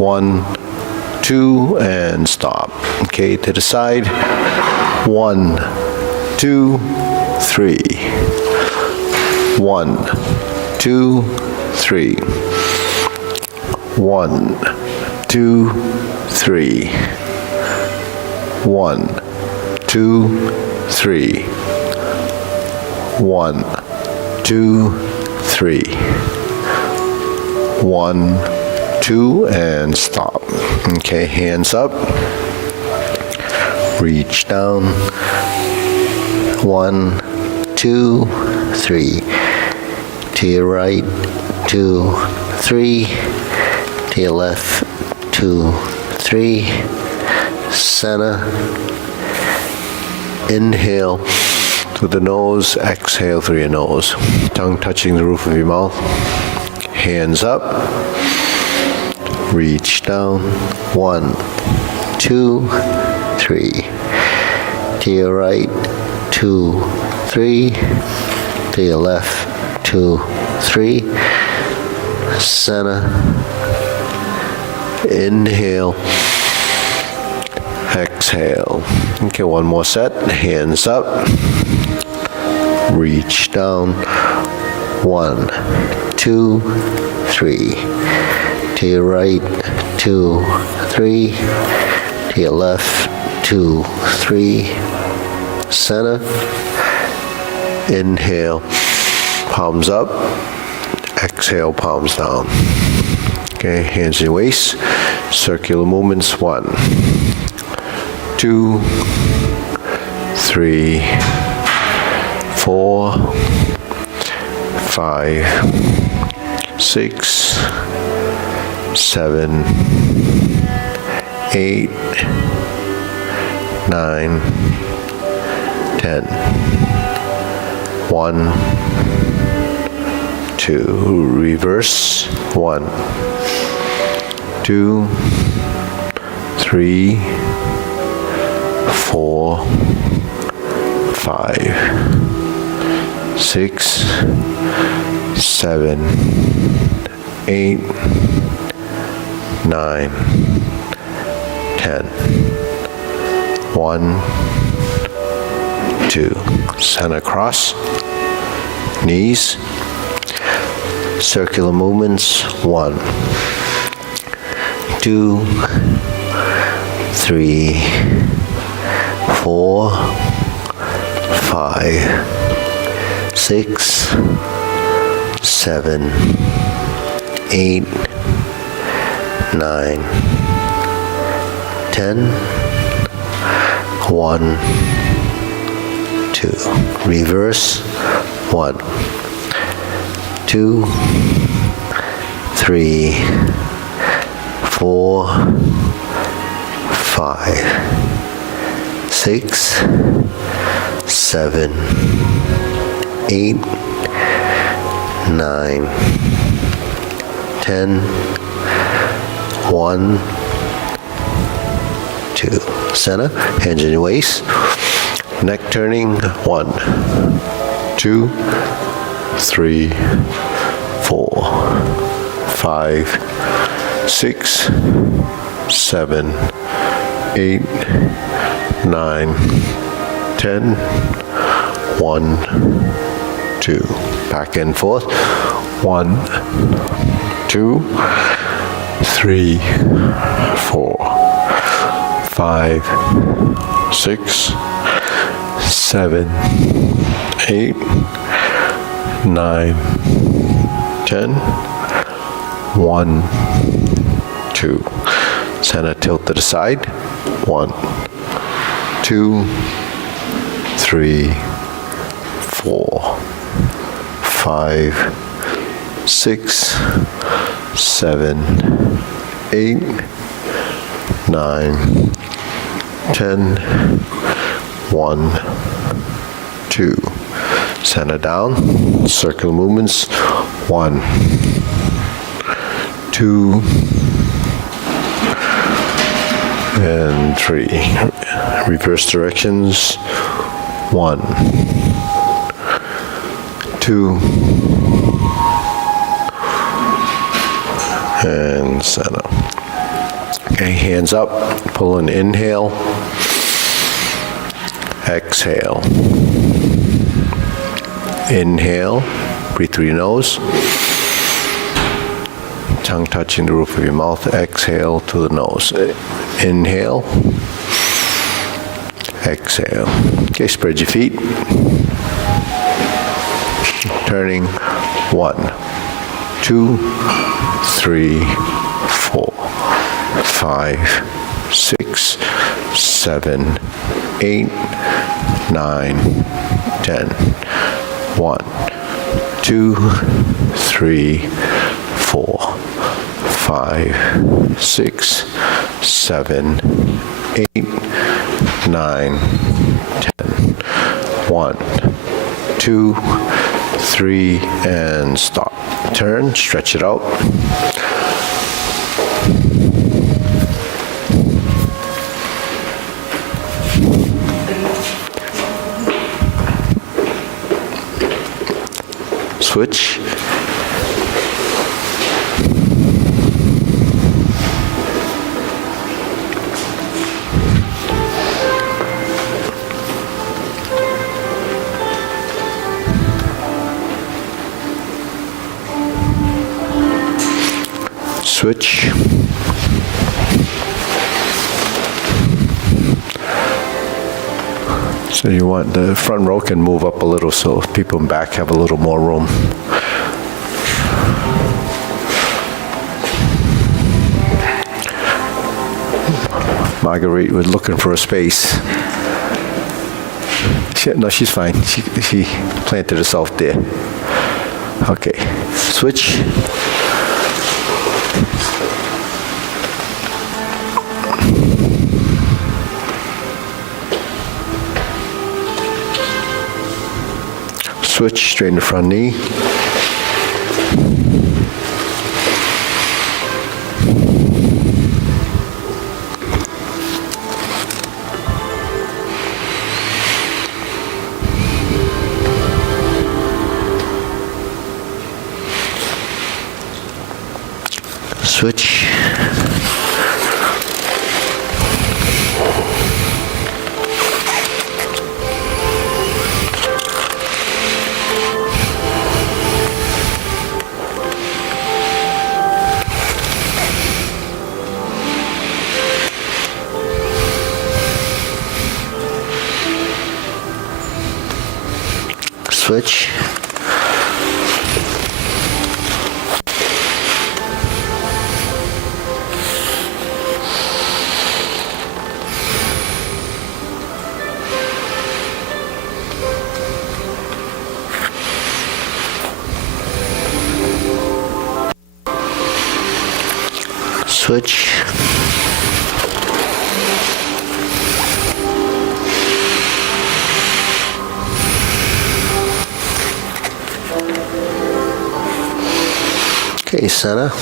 1, 2, and stop. Okay, to the side. 1, 2, 3. 1, 2, 3. 1, 2, 3. 1, 2, 3. 1, 2, 3. 1, 2, and stop. Okay, hands up. Reach down. 1, 2, 3. To your right, 2, 3. To your left, 2, 3. Center. Inhale through the nose, exhale through your nose. Tongue touching the roof of your mouth. Hands up. Reach down. 1, 2, 3. To your right, 2, 3. To your left, 2, 3. Center. Inhale. Exhale. Okay, one more set. Hands up. Reach down. 1, 2, 3. To your right, 2, 3. To your left, 2, 3. Center. Inhale. Palms up. Exhale, palms down. Okay, hands in your waist. Circular movements. 1, 2, 3, 4, 5, 6, 7, 8, 9, 10. 1, 2, reverse. 1, 2, 3, 4, 5, 6, 7, 8, 9, 10. 1, 2. Center cross. Knees. Circular movements. 1, 2, 3, 4, 5, 6, 7, 8, 9, 10. 1, 2. Reverse. 1, 2, 3, 4, 5, 6, 7, 8, 9, 10. 1, 2. Center. Hands in your waist. Neck turning. 1, 2, 3, 4, 5, 6, 7, 8, 9, 10. 1, 2. Back and forth. 1, 2, 3, 4, 5, 6, 7, 8, 9, 10. 1, 2. Center tilt to the side. 1, 2, 3, 4, 5, 6, 7, 8, 9, 10. 1, 2. Center down. Circular movements. 1, 2, and 3. Reverse directions. 1, 2, and center. Okay, hands up, pull an inhale, exhale. Inhale, breathe through your nose. Tongue touching the roof of your mouth, exhale to the nose. Inhale, exhale. Okay, spread your feet. Turning, 1, 2, 3, 4, 5, 6, 7, 8, 9, 10. 1, 2, 3, 4, 5, 6, 7, 8, 9, 10. 1, 2, 3, and stop. Turn, stretch it out. Switch. Switch. So you want the front row can move up a little so people in back have a little more room. Marguerite was looking for a space. No, she's fine. She planted herself there. Okay, switch. Switch, straighten the front knee. Switch. Switch. Switch. Okay, center.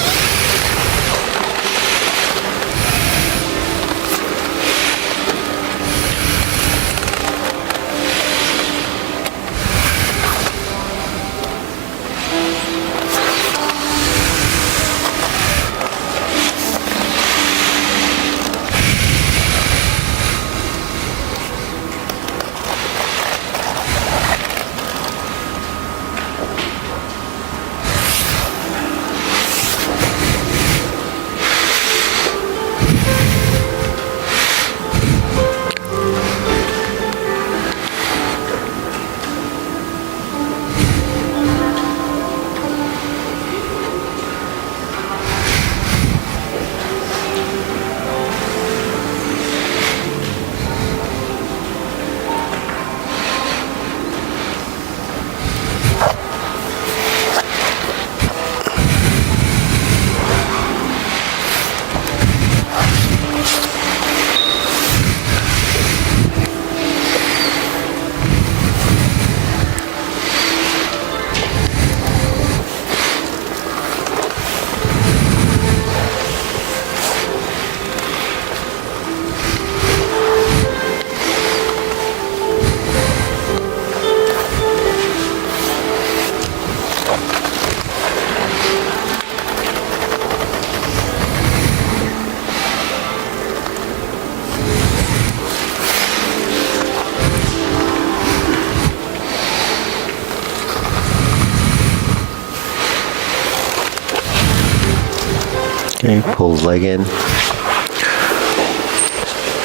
Okay, pull the leg in.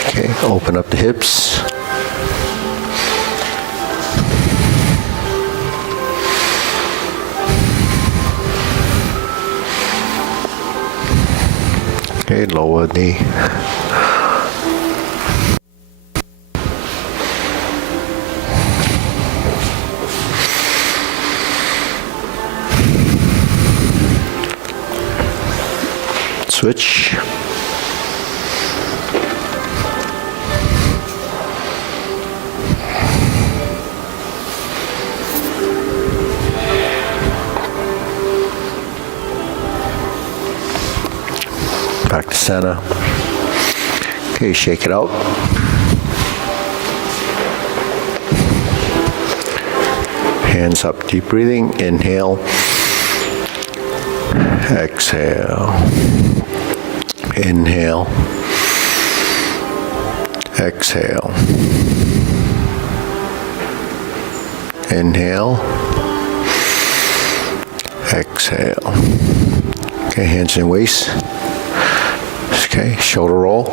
Okay, open up the hips. Okay, lower knee. Switch. Back to center. Okay, shake it out. Hands up, deep breathing. Inhale. Exhale. Inhale. Exhale. Inhale. Exhale. Okay, hands in waist. Okay, shoulder roll.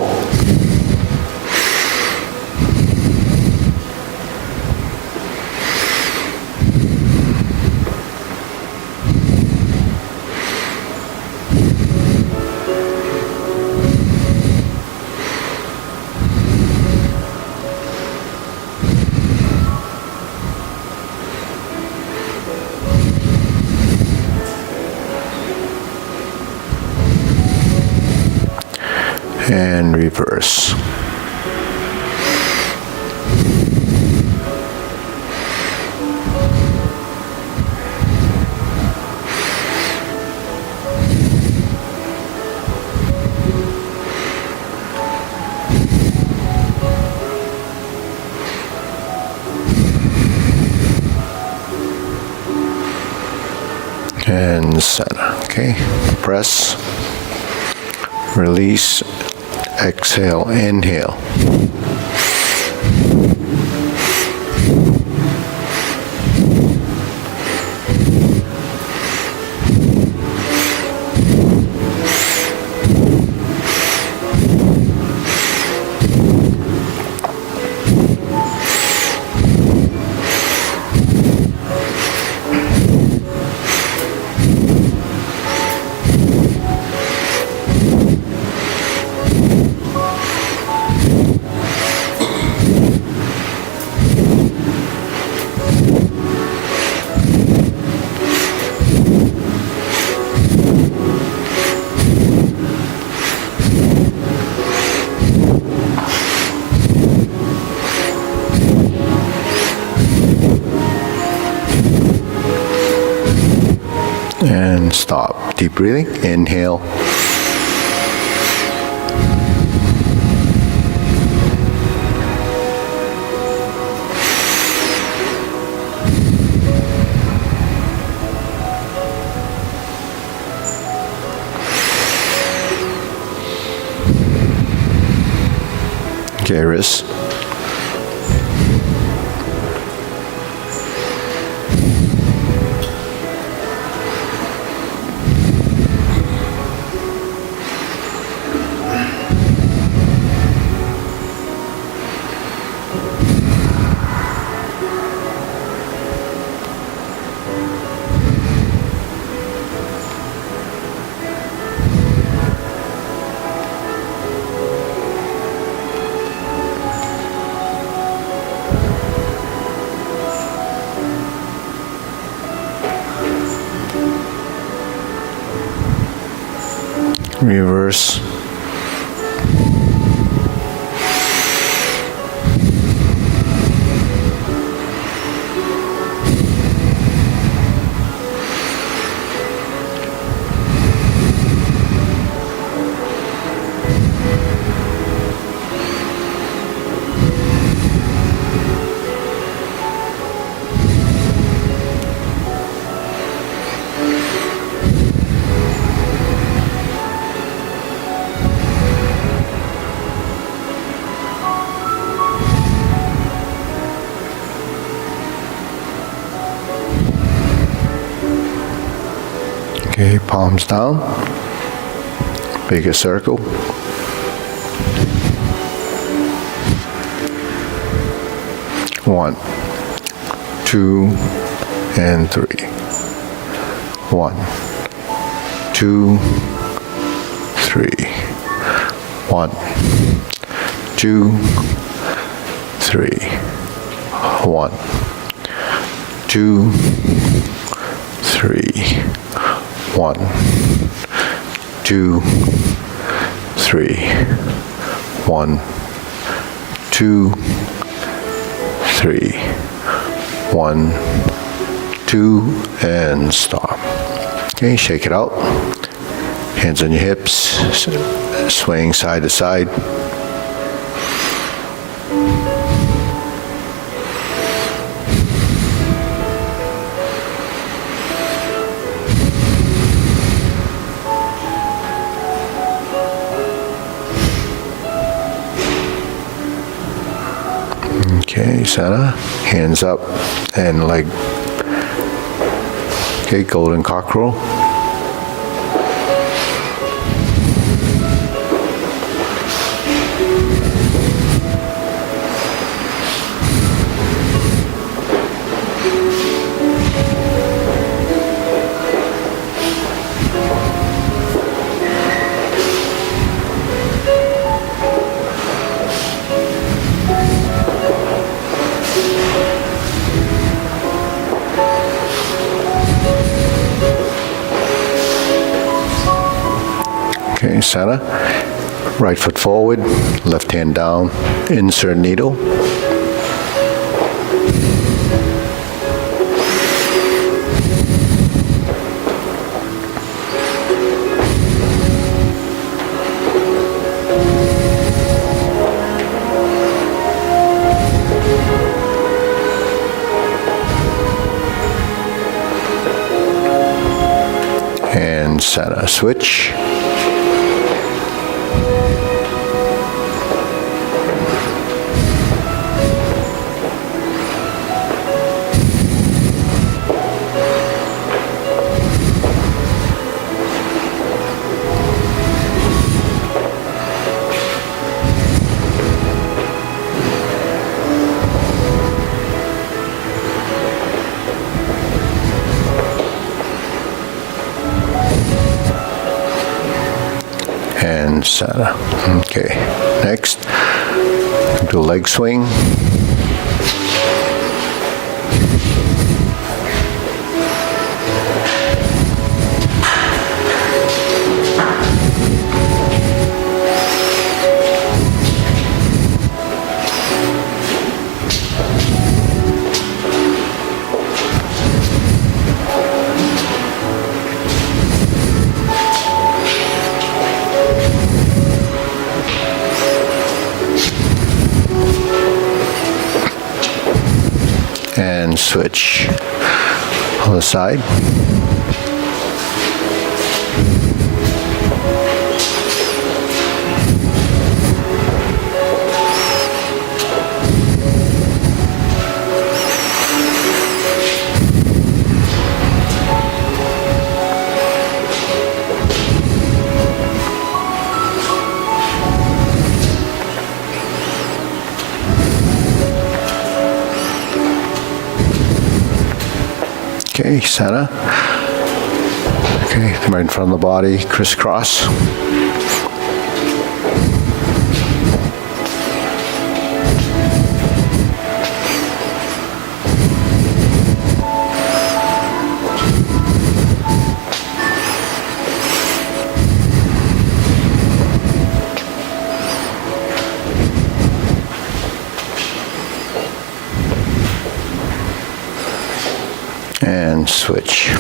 And reverse. And center. Okay, press, release. Exhale, inhale. And stop. Deep breathing. Inhale. Okay, wrist. Reverse. Okay, palms down. Make a circle. One, two, and three. One, two, three. One, two, three. One, two, three. One, two, three. One, two, three. One, two, and stop. Okay, shake it out. Hands on your hips, swaying side to side. Okay, center, hands up and leg. Okay, golden cockerel. Okay, center. Right foot forward, left hand down, insert needle. And center, switch. And center. Okay, next, do a leg swing. And switch on the side. Okay, center. Okay, right in front of the body, crisscross. And switch.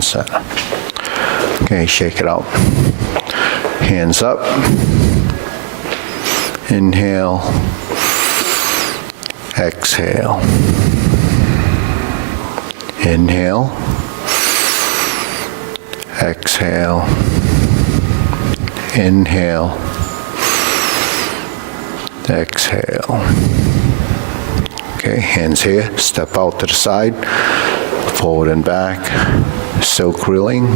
and center. Okay, shake it out. Hands up. Inhale. Exhale. Inhale. Exhale. Inhale. Exhale. Okay, hands here. Step out to the side. Forward and back. Silk reeling.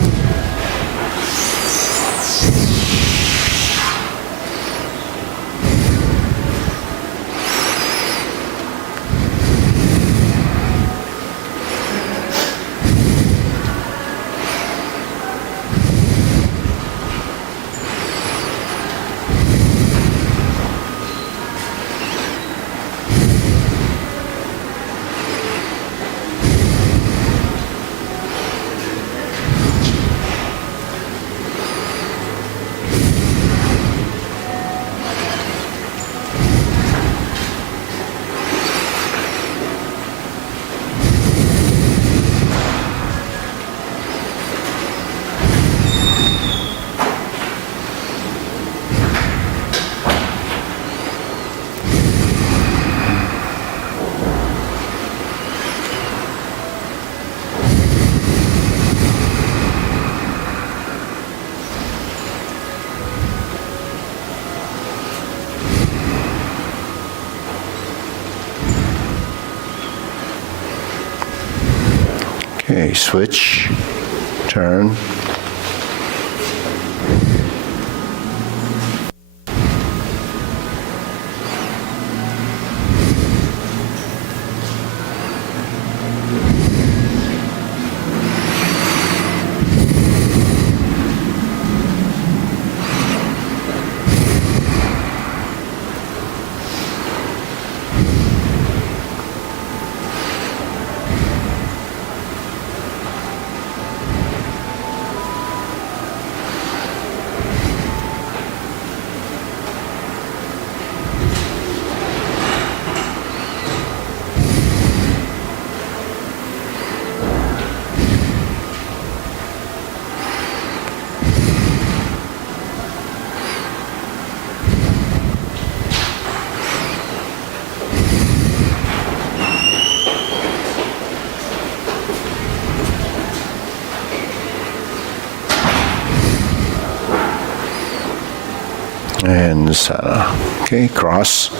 Okay, switch, turn. And center. Okay, cross.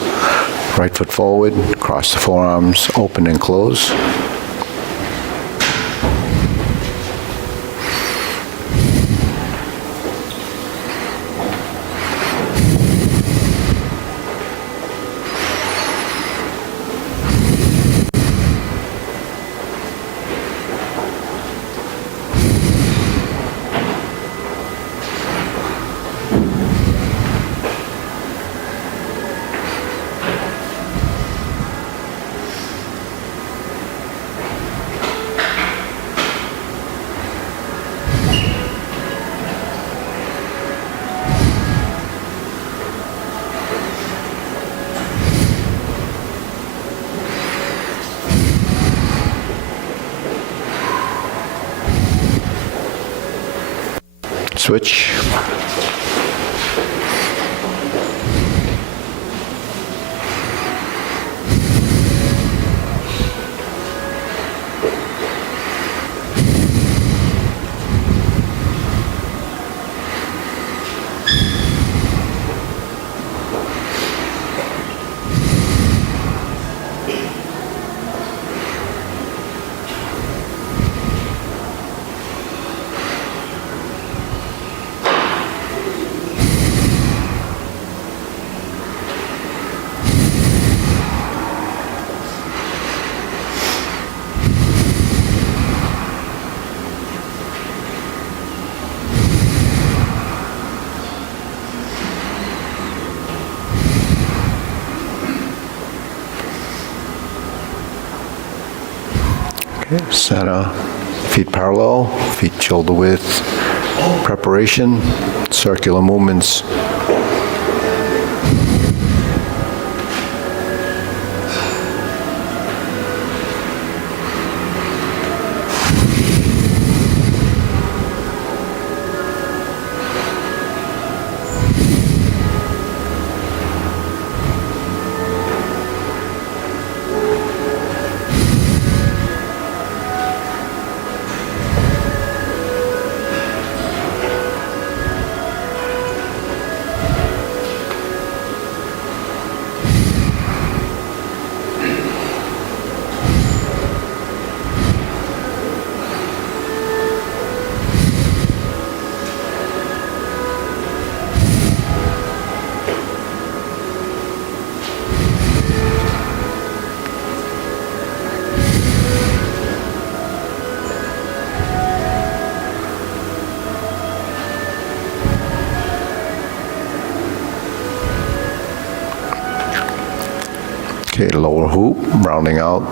Right foot forward, cross the forearms, open and close. Switch. Okay, center, feet parallel, feet shoulder width, preparation, circular movements. Okay, lower hoop, rounding out.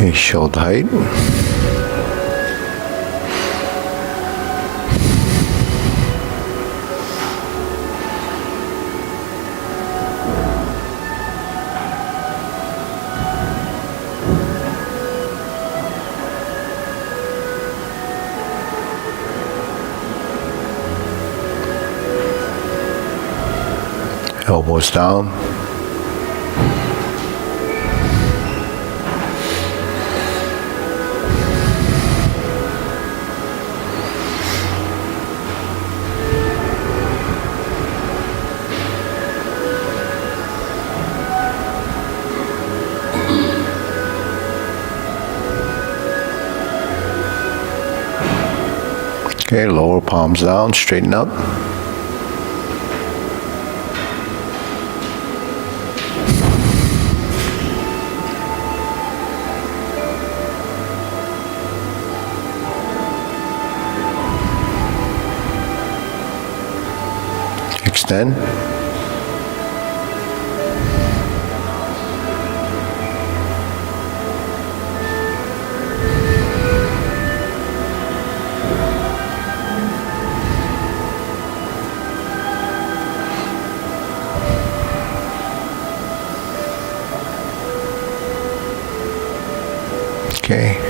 Okay, shoulder height. Elbows down. Okay, lower palms down, straighten up. Extend. Okay,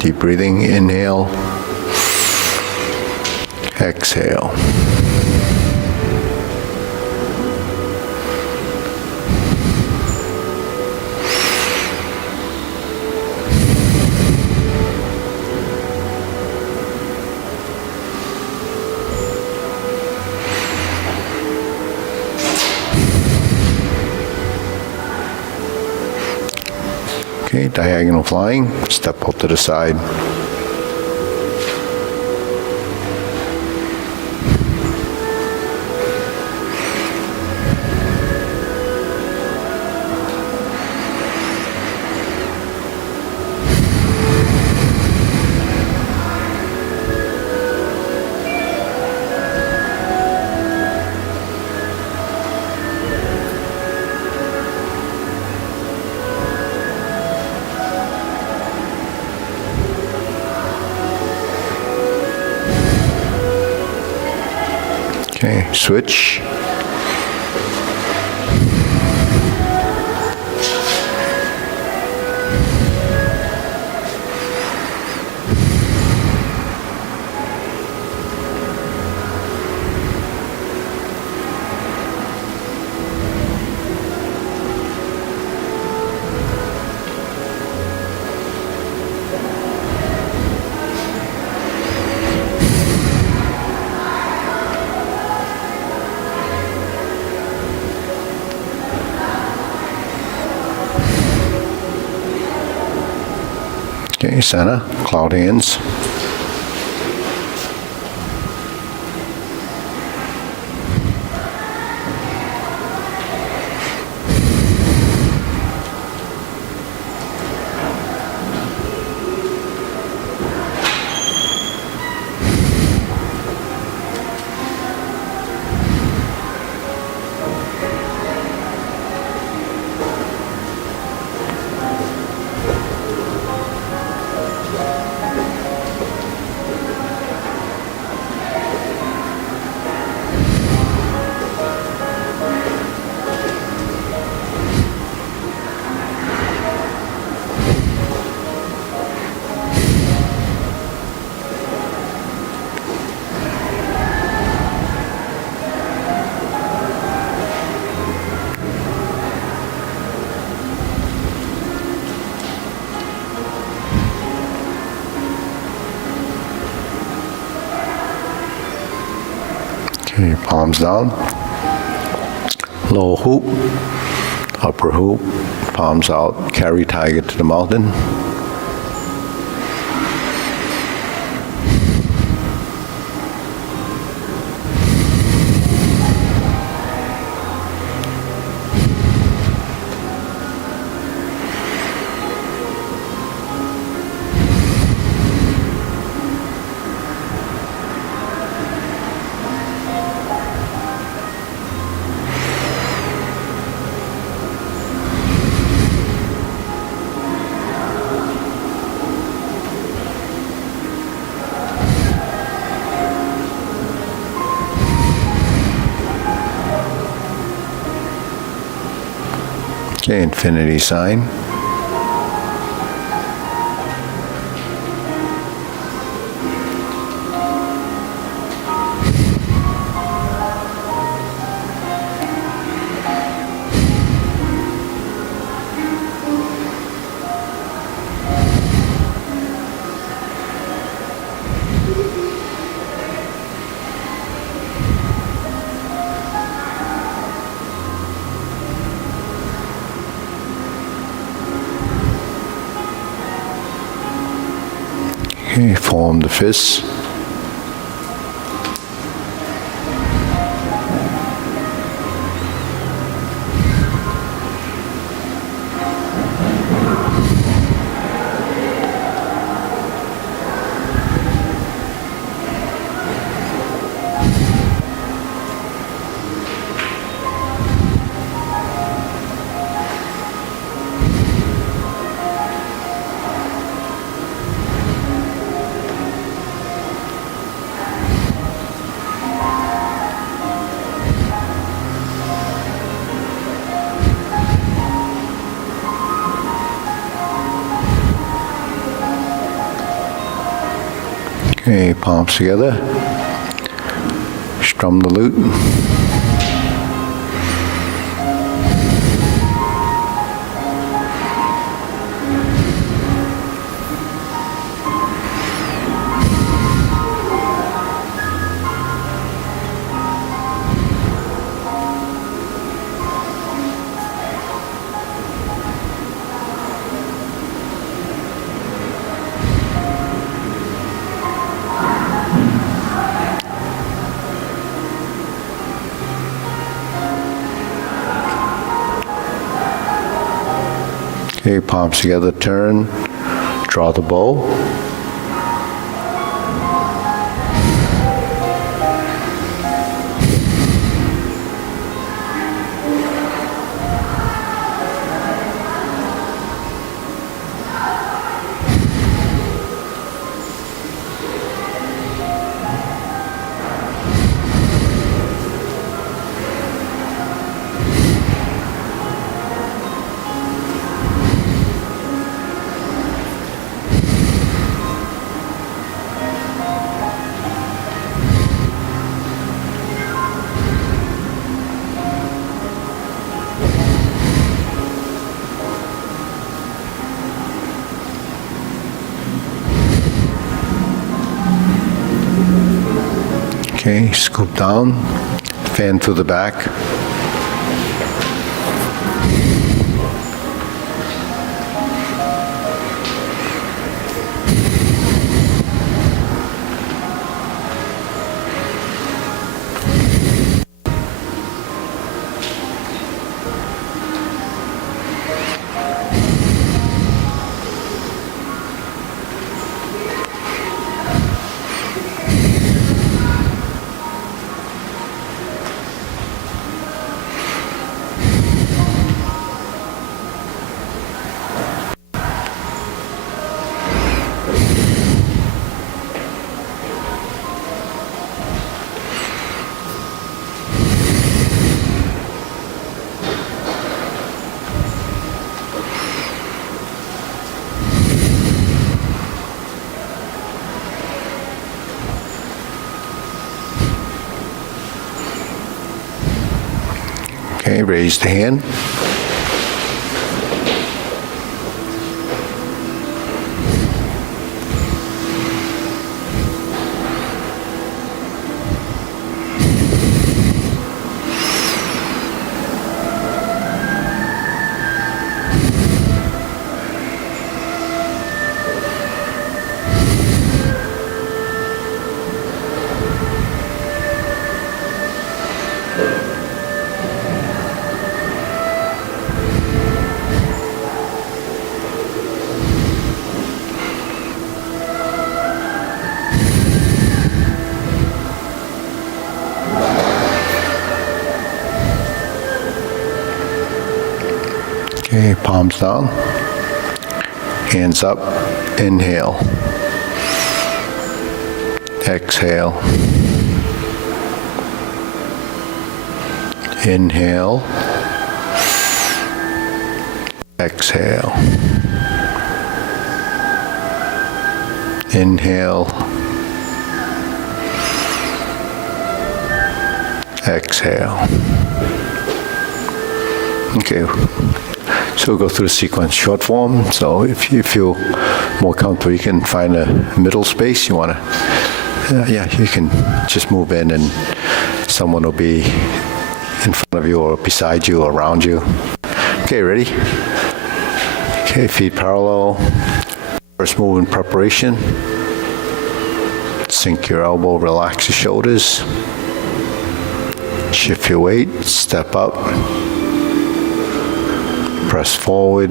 deep breathing, inhale, exhale. Okay, diagonal flying, step out to the side. Okay, switch. Okay, center, cloud hands. Okay, palms down. Lower hoop, upper hoop, Palms out, carry tiger to the mountain. Okay, infinity sign. Okay, form the fists. Okay, palms together. Strum the lute. Okay, palms together, turn, draw the bow. Okay, scoop down, fan to the back. Okay, raise the hand. palms down, hands up, inhale, exhale, inhale, exhale, inhale, exhale. Okay, so we'll go through the sequence short form. So if you feel more comfortable, you can find a middle space you want to, you can just move in and someone will be in front of you or beside you or around you. Okay, ready? Okay, feet parallel. First movement preparation. Sink your elbow, relax your shoulders. Shift your weight, step up. Press forward.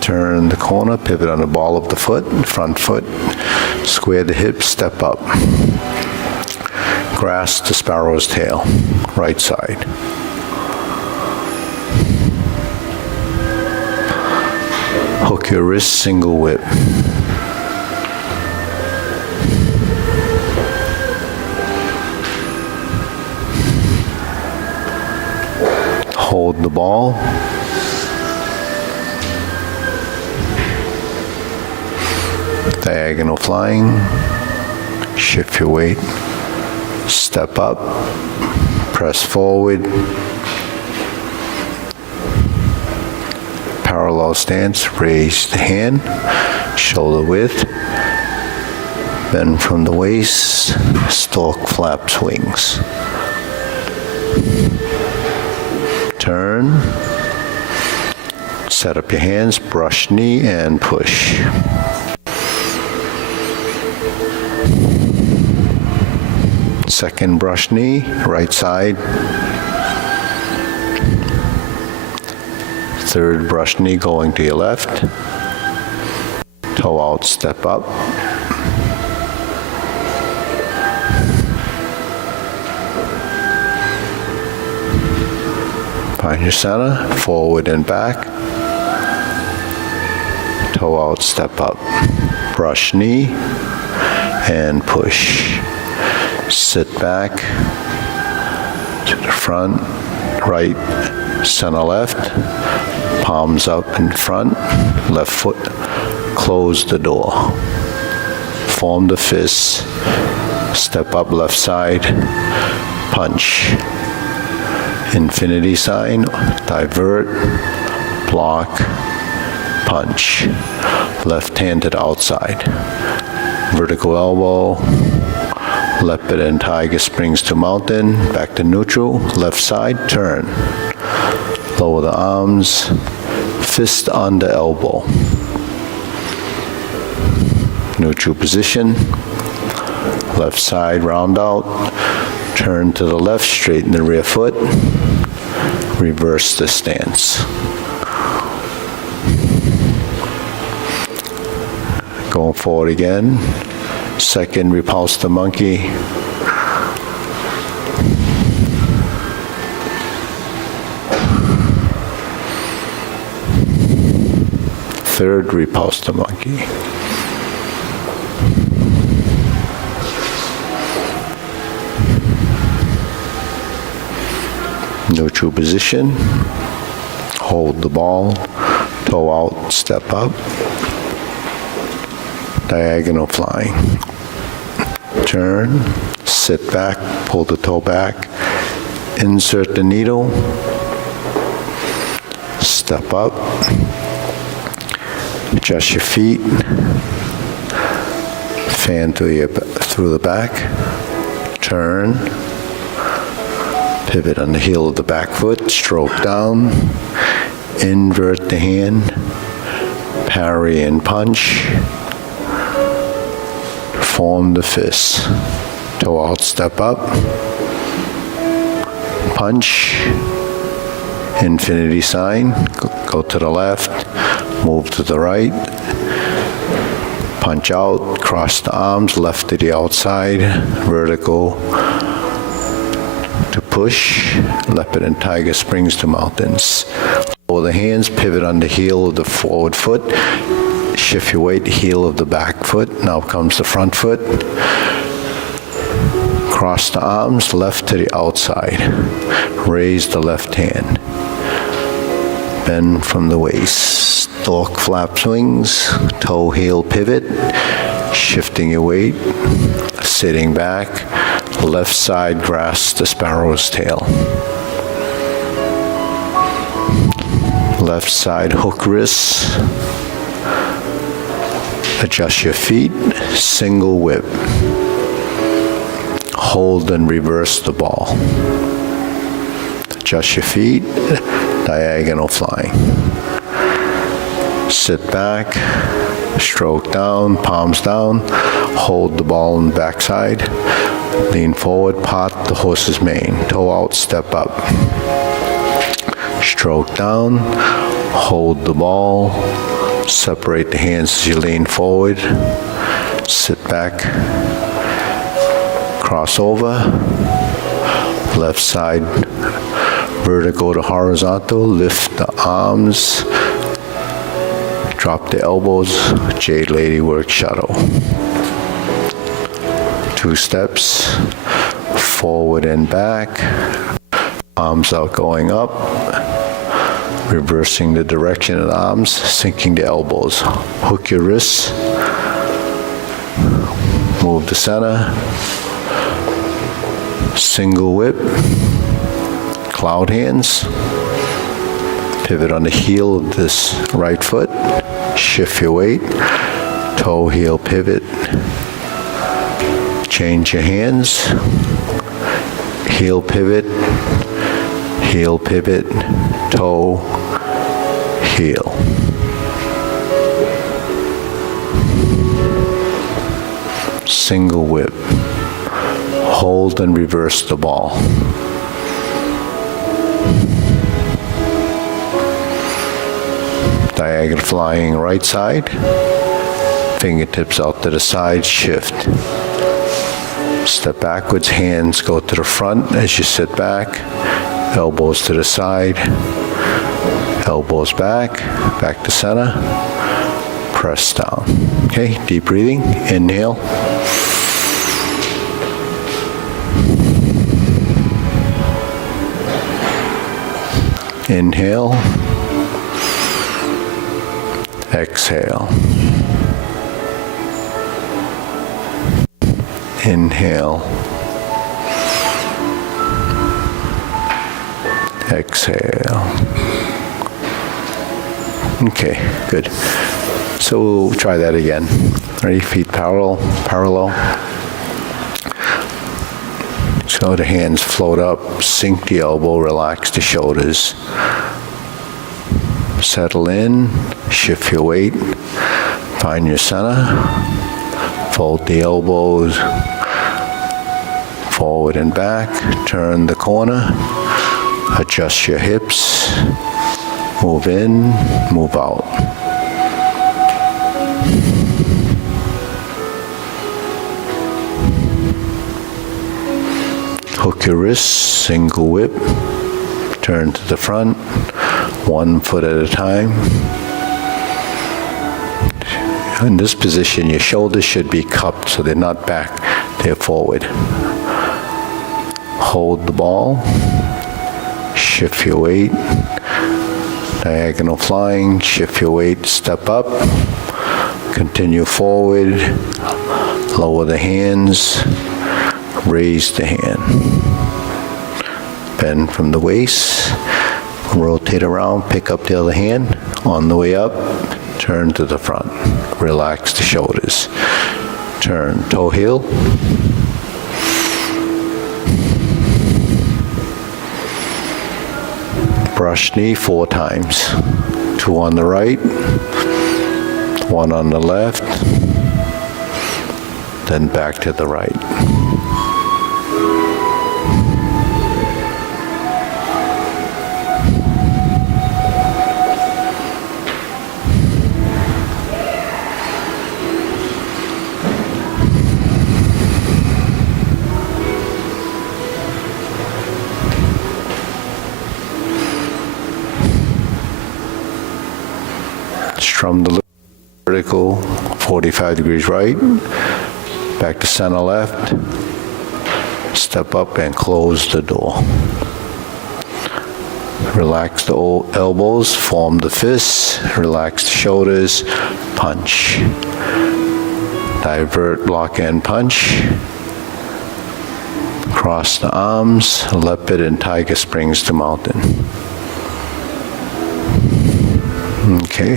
Turn the corner, pivot on the ball of the foot, front foot. Square the hips, step up. Grasp the sparrow's tail, right side. Hook your wrist, single whip. Hold the ball. Diagonal flying. Shift your weight. Step up. Press forward. Parallel stance. Raise the hand. Shoulder width. Bend from the waist. Stork flaps wings. Turn. Set up your hands, brush knee and push. Second brush knee, right side. Third brush knee going to your left. Toe out, step up. Find your center, forward and back. Toe out, step up. Brush knee and push. Sit back to the front, right, center left. Palms up in front, left foot. Close the door. Form the fist. Step up left side. Punch. Infinity sign, divert, block, punch. Left hand to the outside. Vertical elbow, leopard and tiger springs to mountain, back to neutral, left side, turn. Lower the arms, fist under elbow. Neutral position, left side round out. Turn to the left, straighten the rear foot, reverse the stance. Going forward again. Second, repulse the monkey. Third, repulse the monkey. Neutral position, hold the ball, toe out, step up, diagonal flying. Turn, sit back, pull the toe back, insert the needle, step up, adjust your feet, fan through the back, turn, pivot on the heel of the back foot, stroke down, invert the hand, parry and punch, form the fist. Toe out, step up, punch, infinity sign, go to the left, move to the right, punch out, cross the arms, left to the outside, vertical, to push, leopard and tiger springs to mountains. Lower the hands, pivot on the heel of the forward foot, shift your weight, heel of the back foot, now comes the front foot. Cross the arms, left to the outside. Raise the left hand. Bend from the waist. Stork flap swings, toe heel pivot, shifting your weight, sitting back, left side grasp the sparrow's tail. Left side hook wrists, adjust your feet, single whip. Hold and reverse the ball. Adjust your feet, diagonal flying. Sit back, stroke down, palms down, hold the ball on the backside, lean forward, part the horse's mane, toe out, step up. Stroke down, hold the ball, separate the hands as you lean forward, sit back, cross over, left side vertical to horizontal, lift the arms, drop the elbows, Jade Lady work shuttle. 2 steps, forward and back, arms out going up, reversing the direction of the arms, sinking the elbows. Hook your wrists, move the center, single whip, cloud hands, pivot on the heel of this right foot, shift your weight, toe heel pivot, change your hands, heel pivot, toe, heel. Single whip. Hold and reverse the ball. Diagonal flying right side. Fingertips out to the side, shift. Step backwards, hands go to the front as you sit back. Elbows to the side. Elbows back, back to center. Press down. Okay, deep breathing. Inhale. Inhale. Exhale. Inhale. Exhale. Okay, good. So we'll try that again. Ready? Feet parallel. So the hands float up, sink the elbow, relax the shoulders. Settle in, shift your weight, find your center, fold the elbows, forward and back, turn the corner, adjust your hips, move in, move out. Hook your wrists, single whip, turn to the front, 1 foot at a time. In this position, your shoulders should be cupped so they're not back, they're forward. Hold the ball, shift your weight, diagonal flying, shift your weight, step up, continue forward, lower the hands, raise the hand. Bend from the waist, rotate around, pick up the other hand. On the way up, turn to the front. Relax the shoulders. Turn, toe heel. Brush knee 4 times. 2 on the right, 1 on the left, then back to the right. Strum the vertical, 45 degrees right, back to center left, step up and close the door. Relax the elbows, form the fists, relax the shoulders, punch. Divert, block, and punch. Cross the arms, leopard and tiger springs to mountain. Okay,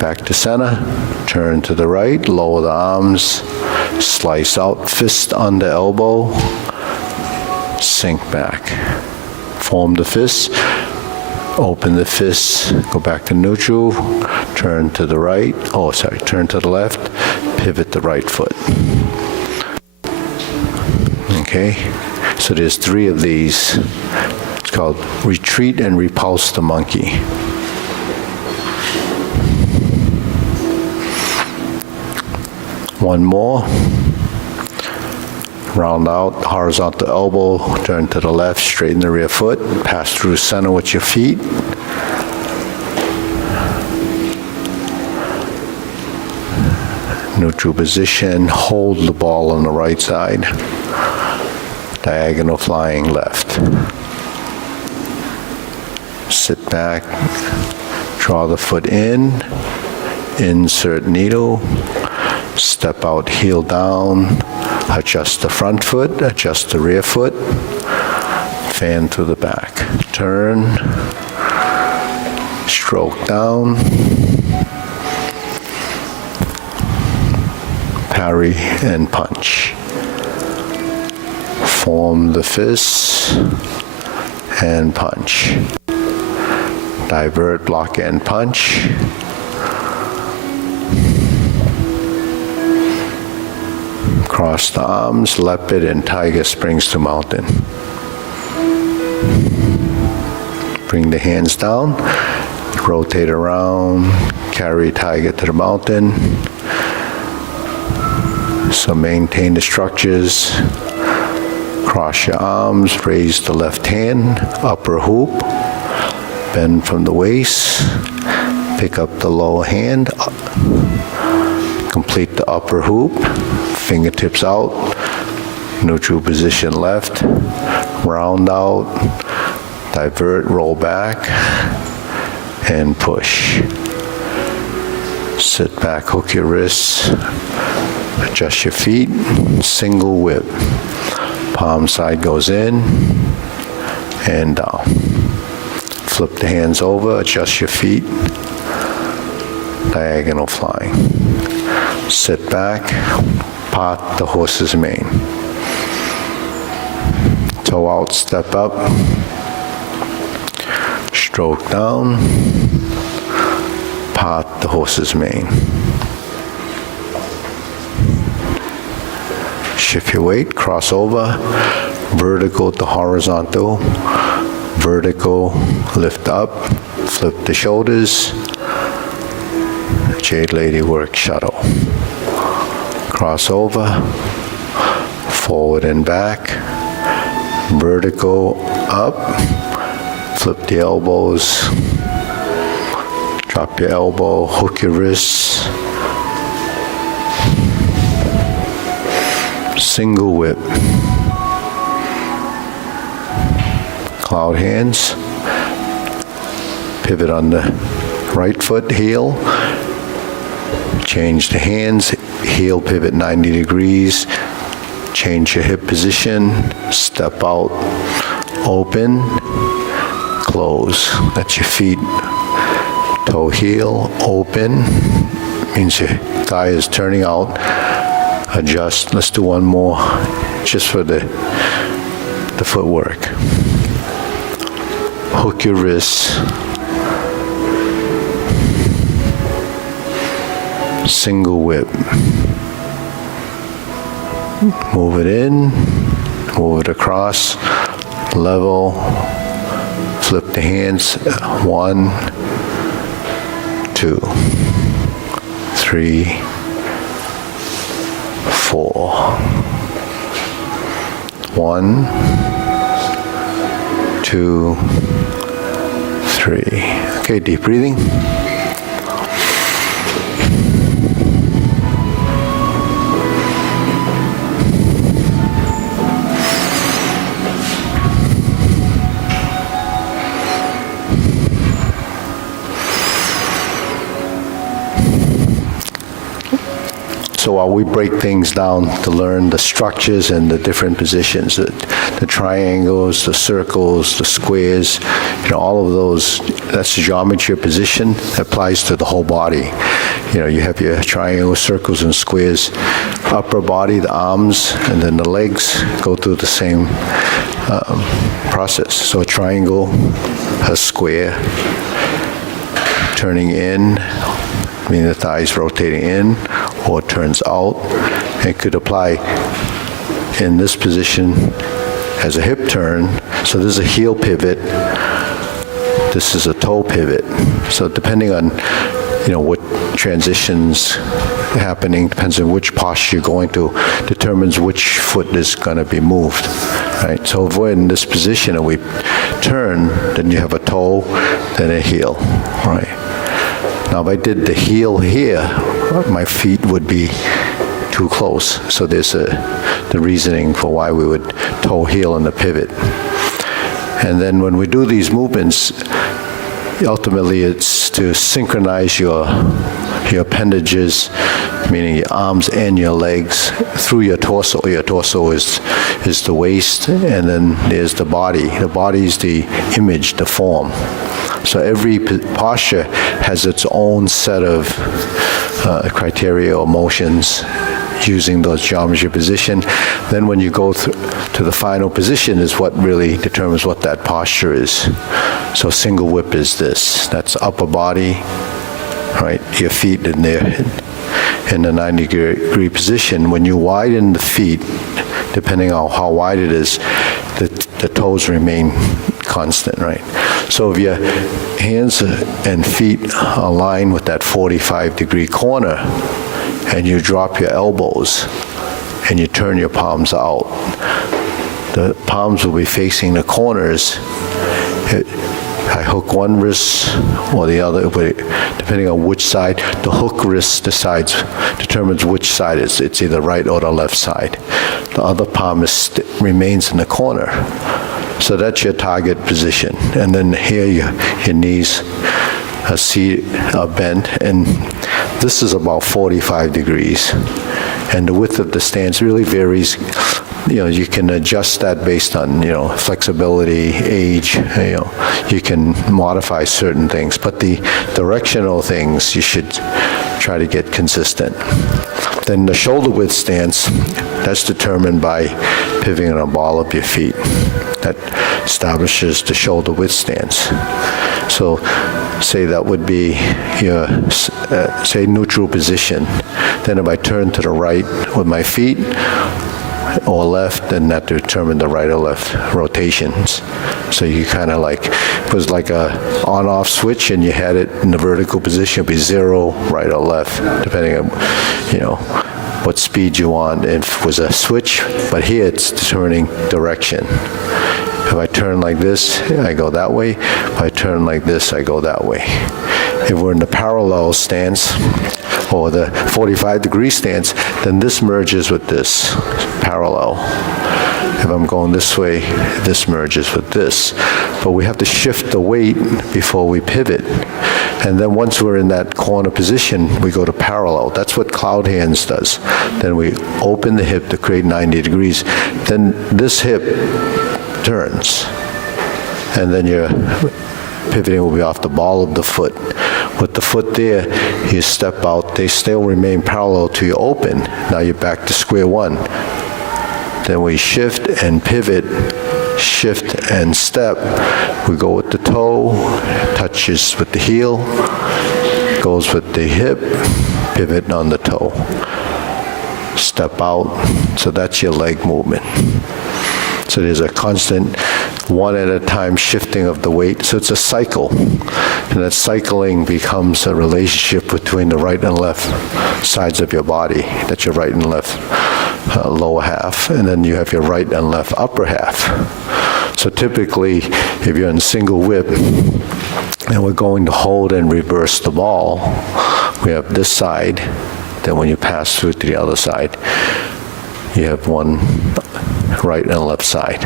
back to center, turn to the right, lower the arms, slice out, fist under elbow, sink back. Form the fists, open the fists, go back to neutral, turn to the right, turn to the left, pivot the right foot. Okay, so there's 3 of these. It's called retreat and repulse the monkey. One more. Round out, horizontal elbow, turn to the left, straighten the rear foot, pass through center with your feet. Neutral position, hold the ball on the right side. Diagonal flying left. Sit back, draw the foot in, insert needle, step out, heel down, adjust the front foot, adjust the rear foot, fan to the back. Turn, stroke down, parry and punch. Form the fists and punch. Divert, block, and punch. Cross the arms, leopard and tiger springs to mountain. Bring the hands down, rotate around, carry tiger to the mountain. So maintain the structures. Cross your arms, raise the left hand, upper hoop, bend from the waist, pick up the lower hand, complete the upper hoop, fingertips out, neutral position left, round out, divert, roll back, and push. Sit back, hook your wrists, adjust your feet, single whip. Palm side goes in and down. Flip the hands over, adjust your feet, diagonal flying. Sit back, part the horse's mane. Toe out, step up, stroke down, part the horse's mane. Shift your weight, cross over, vertical to horizontal, vertical, lift up, flip the shoulders, Jade Lady work shuttle. Cross over, forward and back, vertical up, flip the elbows, drop your elbow, hook your wrists, single whip, cloud hands, pivot on the right foot, heel, change the hands, heel pivot 90 degrees, change your hip position, step out, open, close, let your feet toe heel, open, means your thigh is turning out, adjust, let's do one more, just for the footwork. Hook your wrists, single whip, move it in, move it across, level, flip the hands, 1, 2, 3, 4. 1, 2, 3. Okay, deep breathing. So while we break things down to learn the structures and the different positions, the triangles, the circles, the squares, all of those, that's the geometry of position that applies to the whole body. You have your triangles, circles, and squares. Upper body, the arms, and then the legs go through the same process. So a triangle, a square, turning in, meaning the thighs rotating in, or it turns out. It could apply in this position as a hip turn. So this is a heel pivot. This is a toe pivot. So depending on, what transitions happening, depends on which posture you're going to, determines which foot is going to be moved, right? So if we're in this position and we turn, then you have a toe, then a heel, right? Now, if I did the heel here, my feet would be too close. So there's the reasoning for why we would toe heel in the pivot. And then when we do these movements, ultimately it's to synchronize your appendages, meaning your arms and your legs, through your torso. Your torso is the waist, and then there's the body. The body is the image, the form. So every posture has its own set of criteria or motions using those geometry position. Then when you go to the final position is what really determines what that posture is. So single whip is this. That's upper body, right? Your feet in there in the 90-degree position. When you widen the feet, depending on how wide it is, the toes remain constant, right? So if your hands and feet align with that 45-degree corner, and you drop your elbows, and you turn your palms out, the palms will be facing the corners. I hook one wrist or the other, but depending on which side, the hook wrist determines which side it's either right or the left side. The other palm remains in the corner. So that's your target position. And then here your knees are bent, and this is about 45 degrees. And the width of the stance really varies. You can adjust that based on, flexibility, age, you can modify certain things, but the directional things you should try to get consistent. Then the shoulder width stance, that's determined by pivoting a ball up your feet. That establishes the shoulder width stance. So say that would be your, say, neutral position. Then if I turn to the right with my feet, or left, then that determined the right or left rotations. So you kind of it was like a on-off switch, and you had it in the vertical position, it'd be 0, right or left, depending on, what speed you want. If it was a switch, but here it's determining direction. If I turn like this, I go that way. If I turn like this, I go that way. If we're in the parallel stance, or the 45-degree stance, then this merges with this, parallel. If I'm going this way, this merges with this. But we have to shift the weight before we pivot. And then once we're in that corner position, we go to parallel. That's what cloud hands does. Then we open the hip to create 90 degrees. Then this hip turns. And then your pivoting will be off the ball of the foot. With the foot there, you step out, they still remain parallel to your open. Now you're back to square one. Then we shift and pivot, shift and step. We go with the toe, touches with the heel, goes with the hip, pivot on the toe. Step out, so that's your leg movement. So there's a constant one at a time shifting of the weight. So it's a cycle. And that cycling becomes a relationship between the right and left sides of your body. That's your right and left lower half. And then you have your right and left upper half. So typically, if you're in single whip, and we're going to hold and reverse the ball, we have this side. Then when you pass through to the other side, you have one right and left side.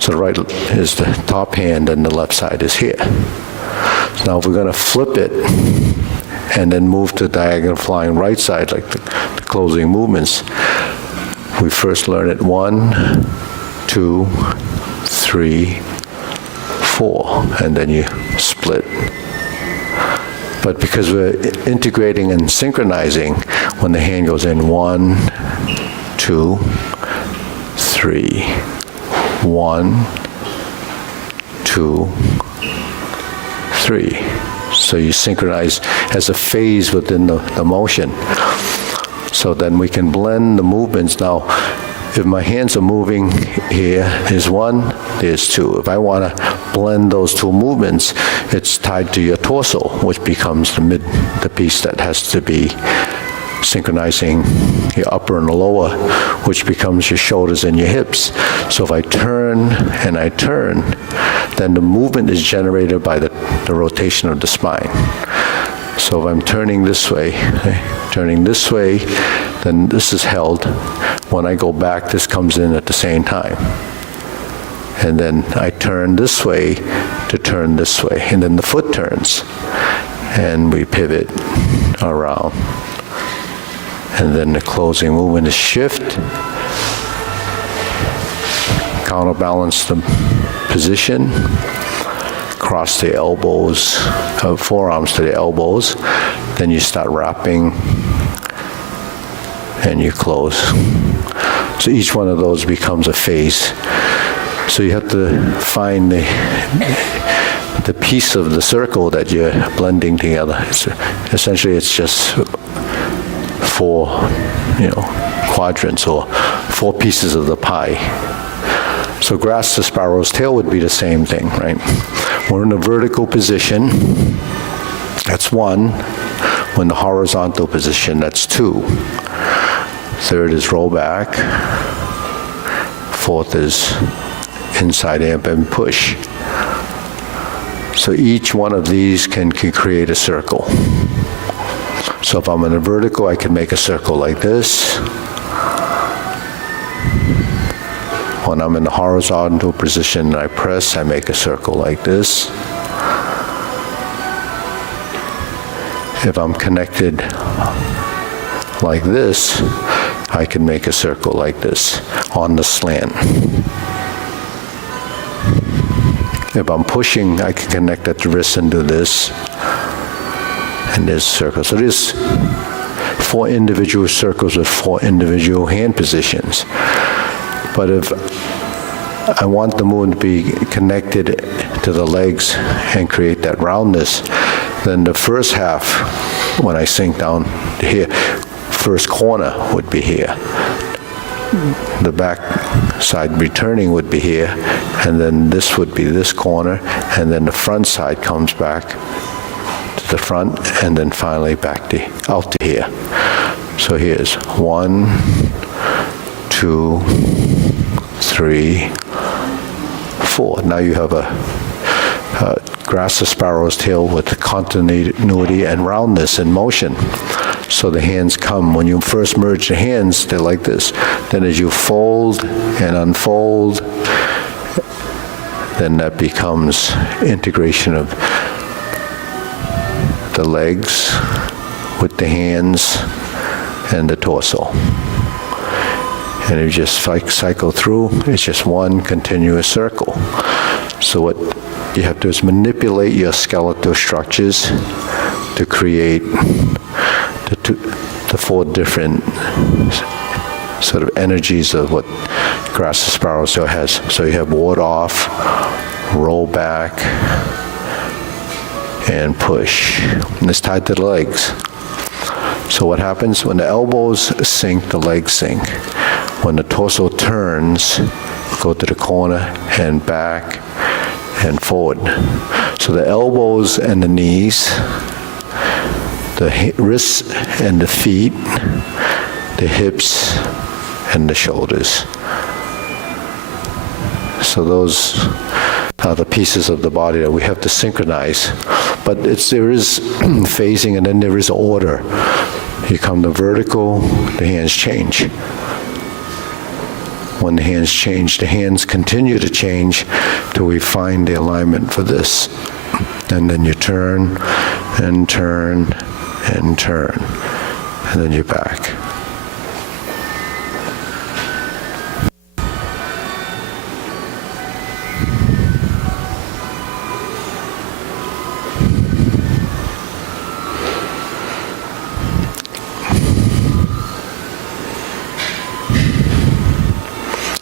So the right is the top hand and the left side is here. So now if we're going to flip it and then move to diagonal flying right side, like the closing movements. We first learn it 1, 2, 3, 4, and then you split. But because we're integrating and synchronizing, when the hand goes in 1, 2, 3, 1, 2, 3. So you synchronize as a phase within the motion. So then we can blend the movements. Now, if my hands are moving here, there's 1, there's 2. If I want to blend those two movements, it's tied to your torso, which becomes the piece that has to be synchronizing your upper and lower, which becomes your shoulders and your hips. So if I turn and I turn, then the movement is generated by the rotation of the spine. So if I'm turning this way, then this is held. When I go back, this comes in at the same time. And then I turn this way to turn this way. And then the foot turns. And we pivot around. And then the closing movement is shift. Counterbalance the position. Cross the elbows, forearms to the elbows. Then you start wrapping and you close. So each one of those becomes a phase. So you have to find the piece of the circle that you're blending together. Essentially, it's just 4, quadrants or 4 pieces of the pie. So grasp the sparrow's tail would be the same thing, right? We're in a vertical position, that's 1. We're in the horizontal position, that's 2. Third is roll back. Fourth is inside amp and push. So each one of these can create a circle. So if I'm in a vertical, I can make a circle like this. When I'm in the horizontal position and I press, I make a circle like this. If I'm connected like this, I can make a circle like this on the slant. If I'm pushing, I can connect at the wrist and do this. And there's a circle. So there's 4 individual circles with 4 individual hand positions. But if I want the movement to be connected to the legs and create that roundness, then the first half, when I sink down to here, first corner would be here. The back side returning would be here, and then this would be this corner, and then the front side comes back to the front, and then finally back out to here. So here's 1, 2, 3, 4. Now you have a grasp the sparrow's tail with continuity and roundness in motion. So the hands come. When you first merge the hands, they're like this. Then as you fold and unfold, then that becomes integration of the legs with the hands and the torso. And if you just cycle through, it's just one continuous circle. So what you have to do is manipulate your skeletal structures to create the 4 different sort of energies of what grasp the sparrow tail has. So you have ward off, roll back, and push. And it's tied to the legs. So what happens when the elbows sink, the legs sink. When the torso turns, go to the corner and back and forward. So the elbows and the knees, the wrists and the feet, the hips and the shoulders. So those are the pieces of the body that we have to synchronize. But there is phasing, and then there is order. You come to vertical, the hands change. When the hands change, the hands continue to change till we find the alignment for this. And then you turn and turn and turn, and then you're back.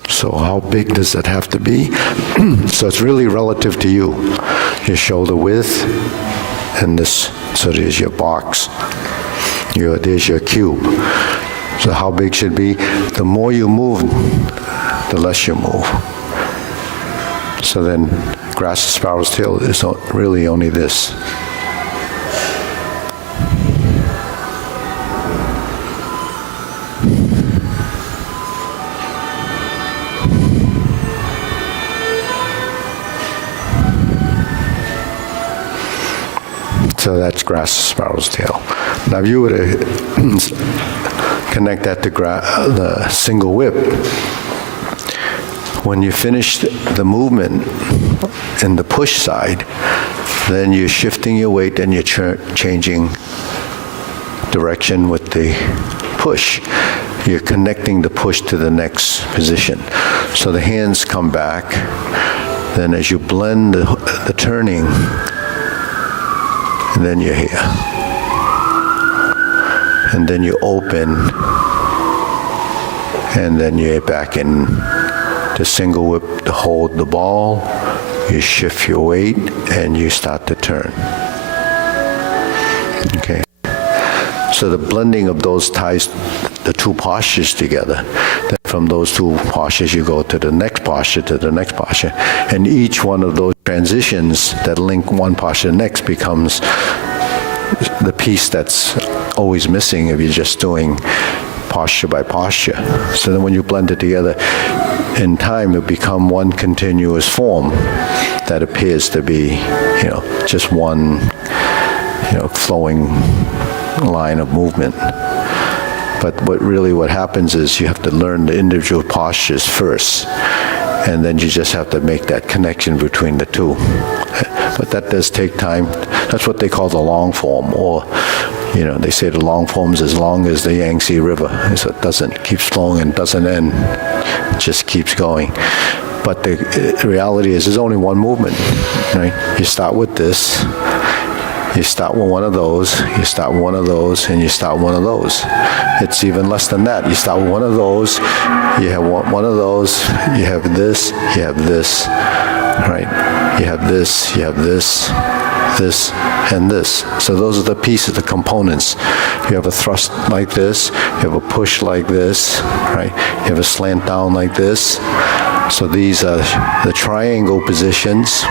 So how big does it have to be? So it's really relative to you. Your shoulder width, and this, so there's your box. There's your cube. So how big should it be? The more you move, the less you move. So then grass sparrow's tail is really only this. So that's grass sparrow's tail. Now if you were to connect that to the single whip, when you finish the movement in the push side, then you're shifting your weight and you're changing direction with the push. You're connecting the push to the next position. So the hands come back, then as you blend the turning, and then you're here. And then you open, and then you're back in the single whip to hold the ball. You shift your weight, and you start to turn. Okay. So the blending of those ties the two postures together. Then from those two postures, you go to the next posture, to the next posture. And each one of those transitions that link one posture to the next becomes the piece that's always missing if you're just doing posture by posture. So then when you blend it together, in time it'll become one continuous form that appears to be, just one, flowing line of movement. But what happens is you have to learn the individual postures first, and then you just have to make that connection between the two. But that does take time. That's what they call the long form, or, they say the long form is as long as the Yangtze River. So it keeps flowing and doesn't end, it just keeps going. But the reality is there's only one movement, right? You start with this, you start with one of those, you start with one of those, and you start with one of those. It's even less than that. You start with one of those, you have one of those, you have this, you have this, right? You have this, you have this, this, and this. So those are the pieces, the components. You have a thrust like this, you have a push like this, right? You have a slant down like this. So these are the triangle positions.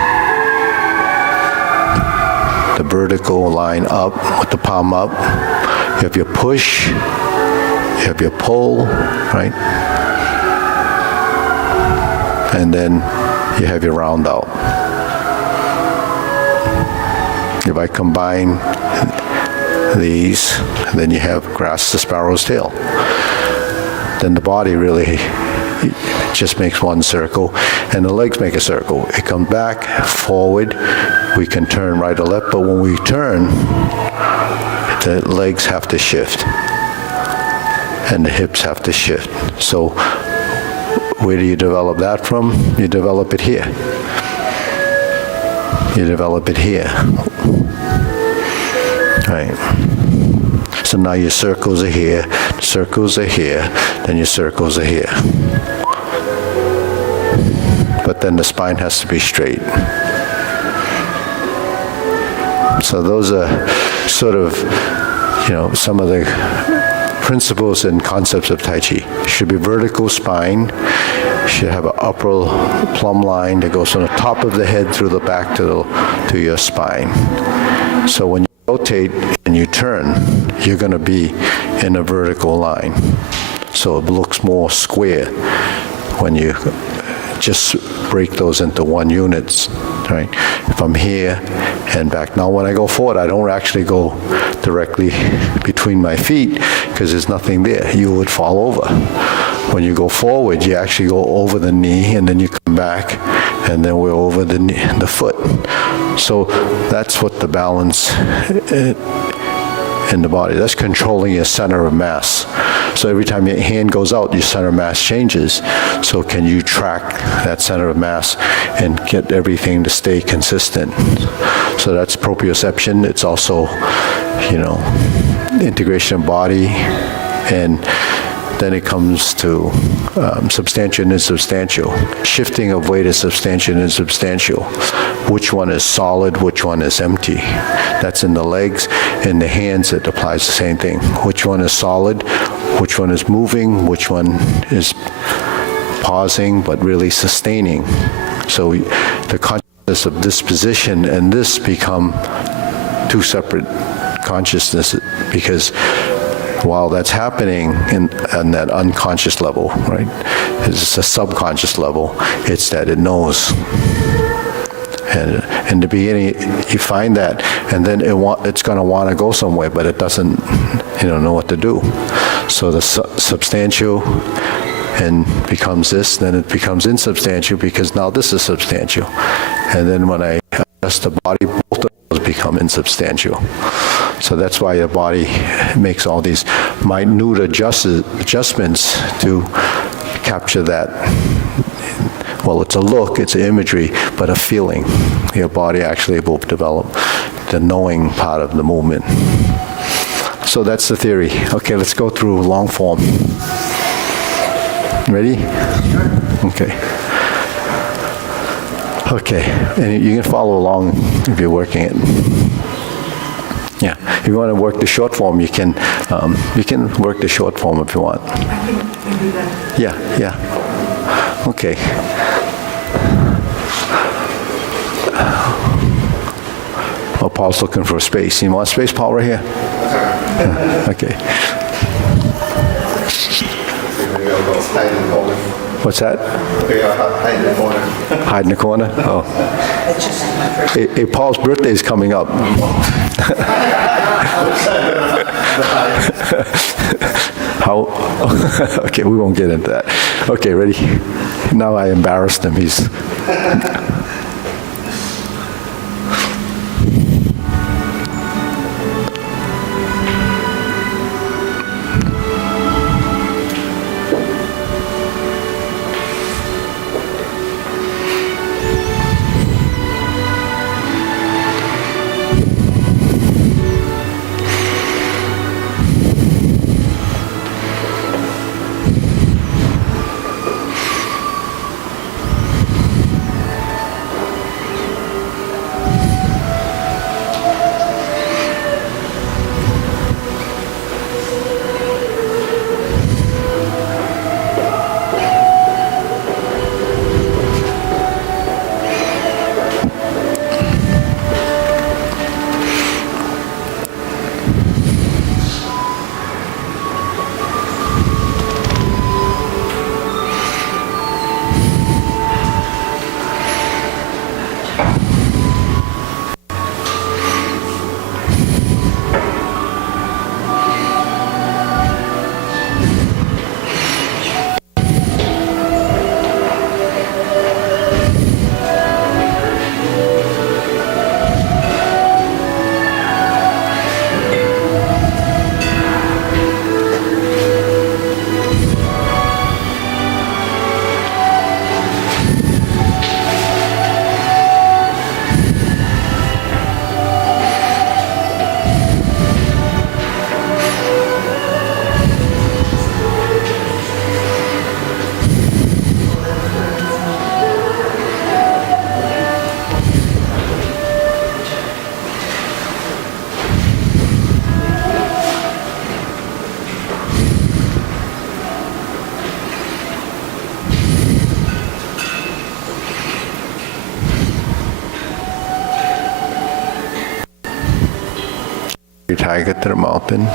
The vertical line up with the palm up. You have your push, you have your pull, right? And then you have your round out. If I combine these, then you have grass the sparrow's tail. Then the body really just makes one circle, and the legs make a circle. It comes back, forward, we can turn right or left, but when we turn, the legs have to shift, and the hips have to shift. So where do you develop that from? You develop it here. You develop it here. Right. So now your circles are here, circles are here, then your circles are here. But then the spine has to be straight. So those are sort of, some of the principles and concepts of Tai Chi. Should be vertical spine, should have an upper plumb line that goes from the top of the head through the back to your spine. So when you rotate and you turn, you're going to be in a vertical line. So it looks more square when you just break those into one units, right? If I'm here and back. Now when I go forward, I don't actually go directly between my feet because there's nothing there. You would fall over. When you go forward, you actually go over the knee, and then you come back, and then we're over the knee, the foot. So that's what the balance in the body. That's controlling your center of mass. So every time your hand goes out, your center of mass changes. So can you track that center of mass and get everything to stay consistent? So that's proprioception. It's also, integration of body, and then it comes to substantial and insubstantial. Shifting of weight is substantial and insubstantial. Which one is solid, which one is empty? That's in the legs. In the hands, it applies the same thing. Which one is solid, which one is moving, which one is pausing but really sustaining. So the consciousness of this position and this become two separate consciousnesses, because while that's happening on that unconscious level, right, it's a subconscious level, it's that it knows. And in the beginning, you find that, and then it's going to want to go somewhere, but it doesn't, know what to do. So the substantial and becomes this, then it becomes insubstantial because now this is substantial. And then when I adjust the body, both of those become insubstantial. So that's why the body makes all these minute adjustments to capture that. Well, it's a look, it's an imagery, but a feeling. Your body actually will develop the knowing part of the movement. So that's the theory. Okay, let's go through long form. Ready? Okay. Okay, and you can follow along if you're working it. Yeah, if you want to work the short form, you can work the short form if you want. I can do that. Yeah. Okay. Well, Paul's looking for a space. You want space, Paul, right here? Okay. What's that? Hide in the corner. Hide in the corner? Oh. Hey, Paul's birthday is coming up. How? Okay, we won't get into that. Okay, ready? Now I embarrassed him. He's... Your tiger to the mountain.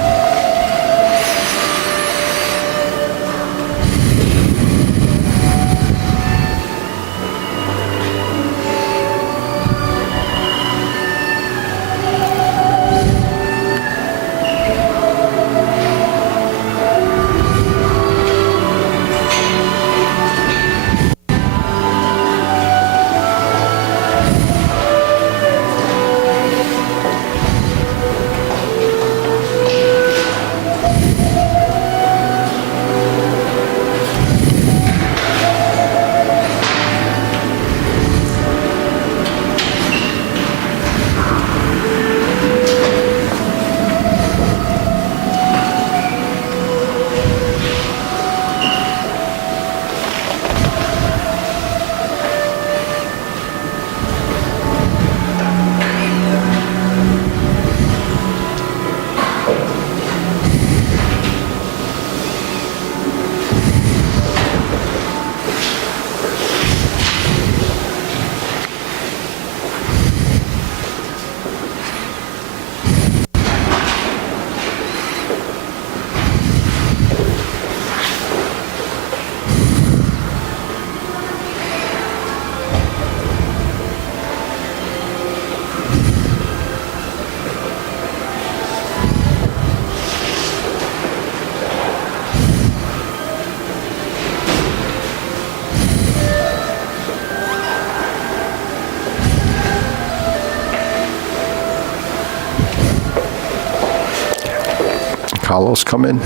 hollows come in.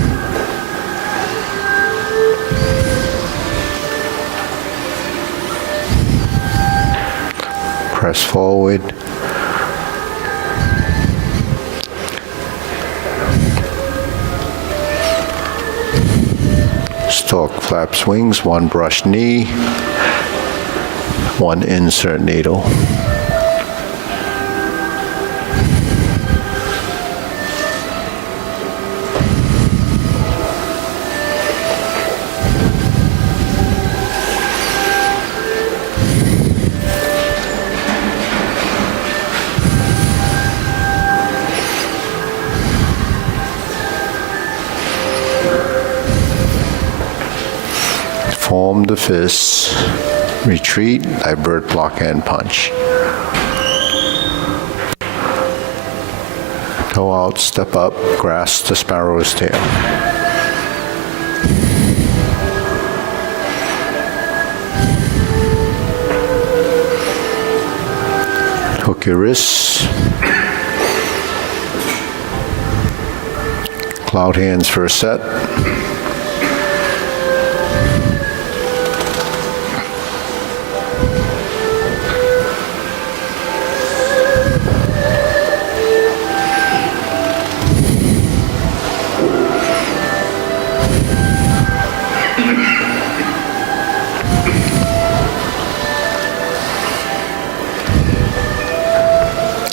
Press forward. Stalk flaps wings, one brush knee, one insert needle. Form the fists, retreat, divert, block, and punch. Toe out, step up, grasp the sparrow's tail. Hook your wrists. Cloud hands for a set.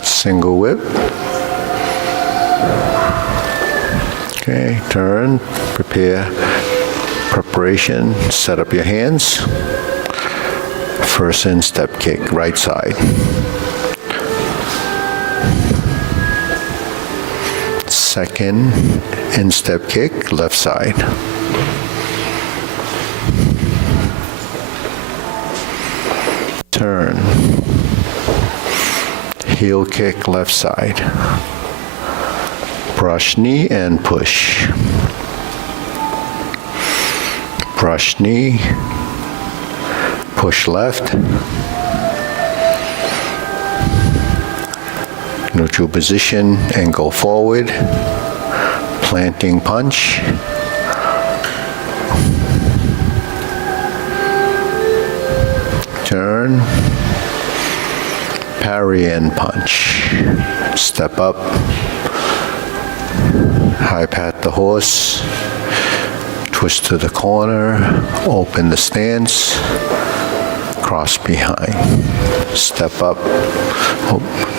Single whip. Okay, turn, prepare, preparation, set up your hands. First instep kick, right side. Second instep kick, left side. Turn. Heel kick, left side. Brush knee and push. Brush knee, push left. Neutral position and go forward. Planting punch. Turn. Parry and punch. Step up. High pat the horse. Twist to the corner. Open the stance. Cross behind. Step up.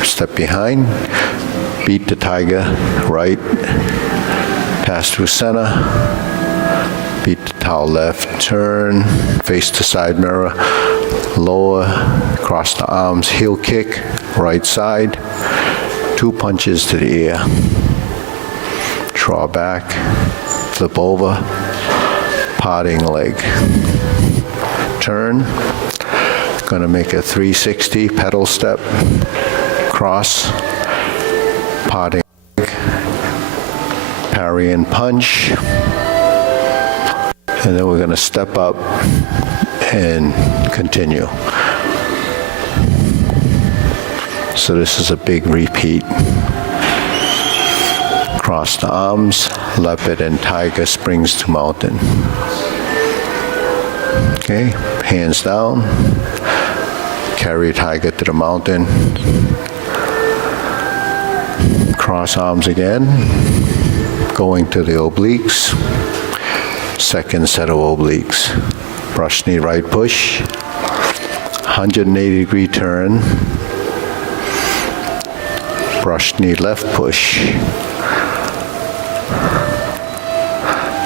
Step behind. Beat the tiger. Right. Pass through center. Beat the towel left. Turn. Face the side mirror. Lower, cross the arms, heel kick, right side, 2 punches to the ear. Draw back, flip over, parting leg. Turn, gonna make a 360 pedal step, cross, parting leg, parry and punch. And then we're gonna step up and continue. So this is a big repeat. Cross the arms, leopard and tiger springs to mountain. Okay, hands down. Carry tiger to the mountain. Cross arms again. Going to the obliques. Second set of obliques. Brush knee right push, 180-degree turn, brush knee left push,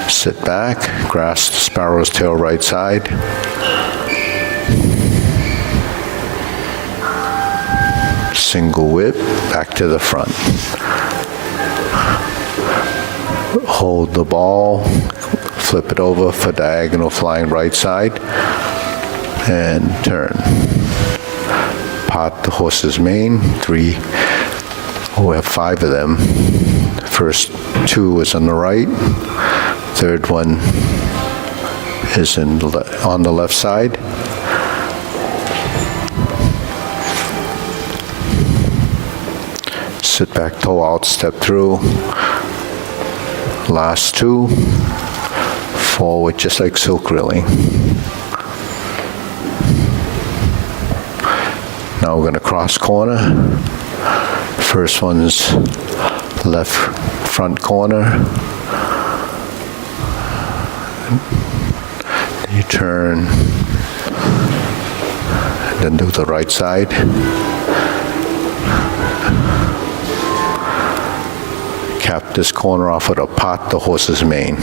sit back, grasp the sparrow's tail right side, single whip, back to the front. Hold the ball, flip it over for diagonal flying right side, and turn. Part the horse's mane, 3, we have 5 of them. First 2 is on the right, third one is on the left side. Sit back, toe out, step through. Last two. Forward, just like silk reeling. Now we're going to cross corner. First one's left front corner. You turn, then do the right side. Cap this corner off with a pot, the horse's mane.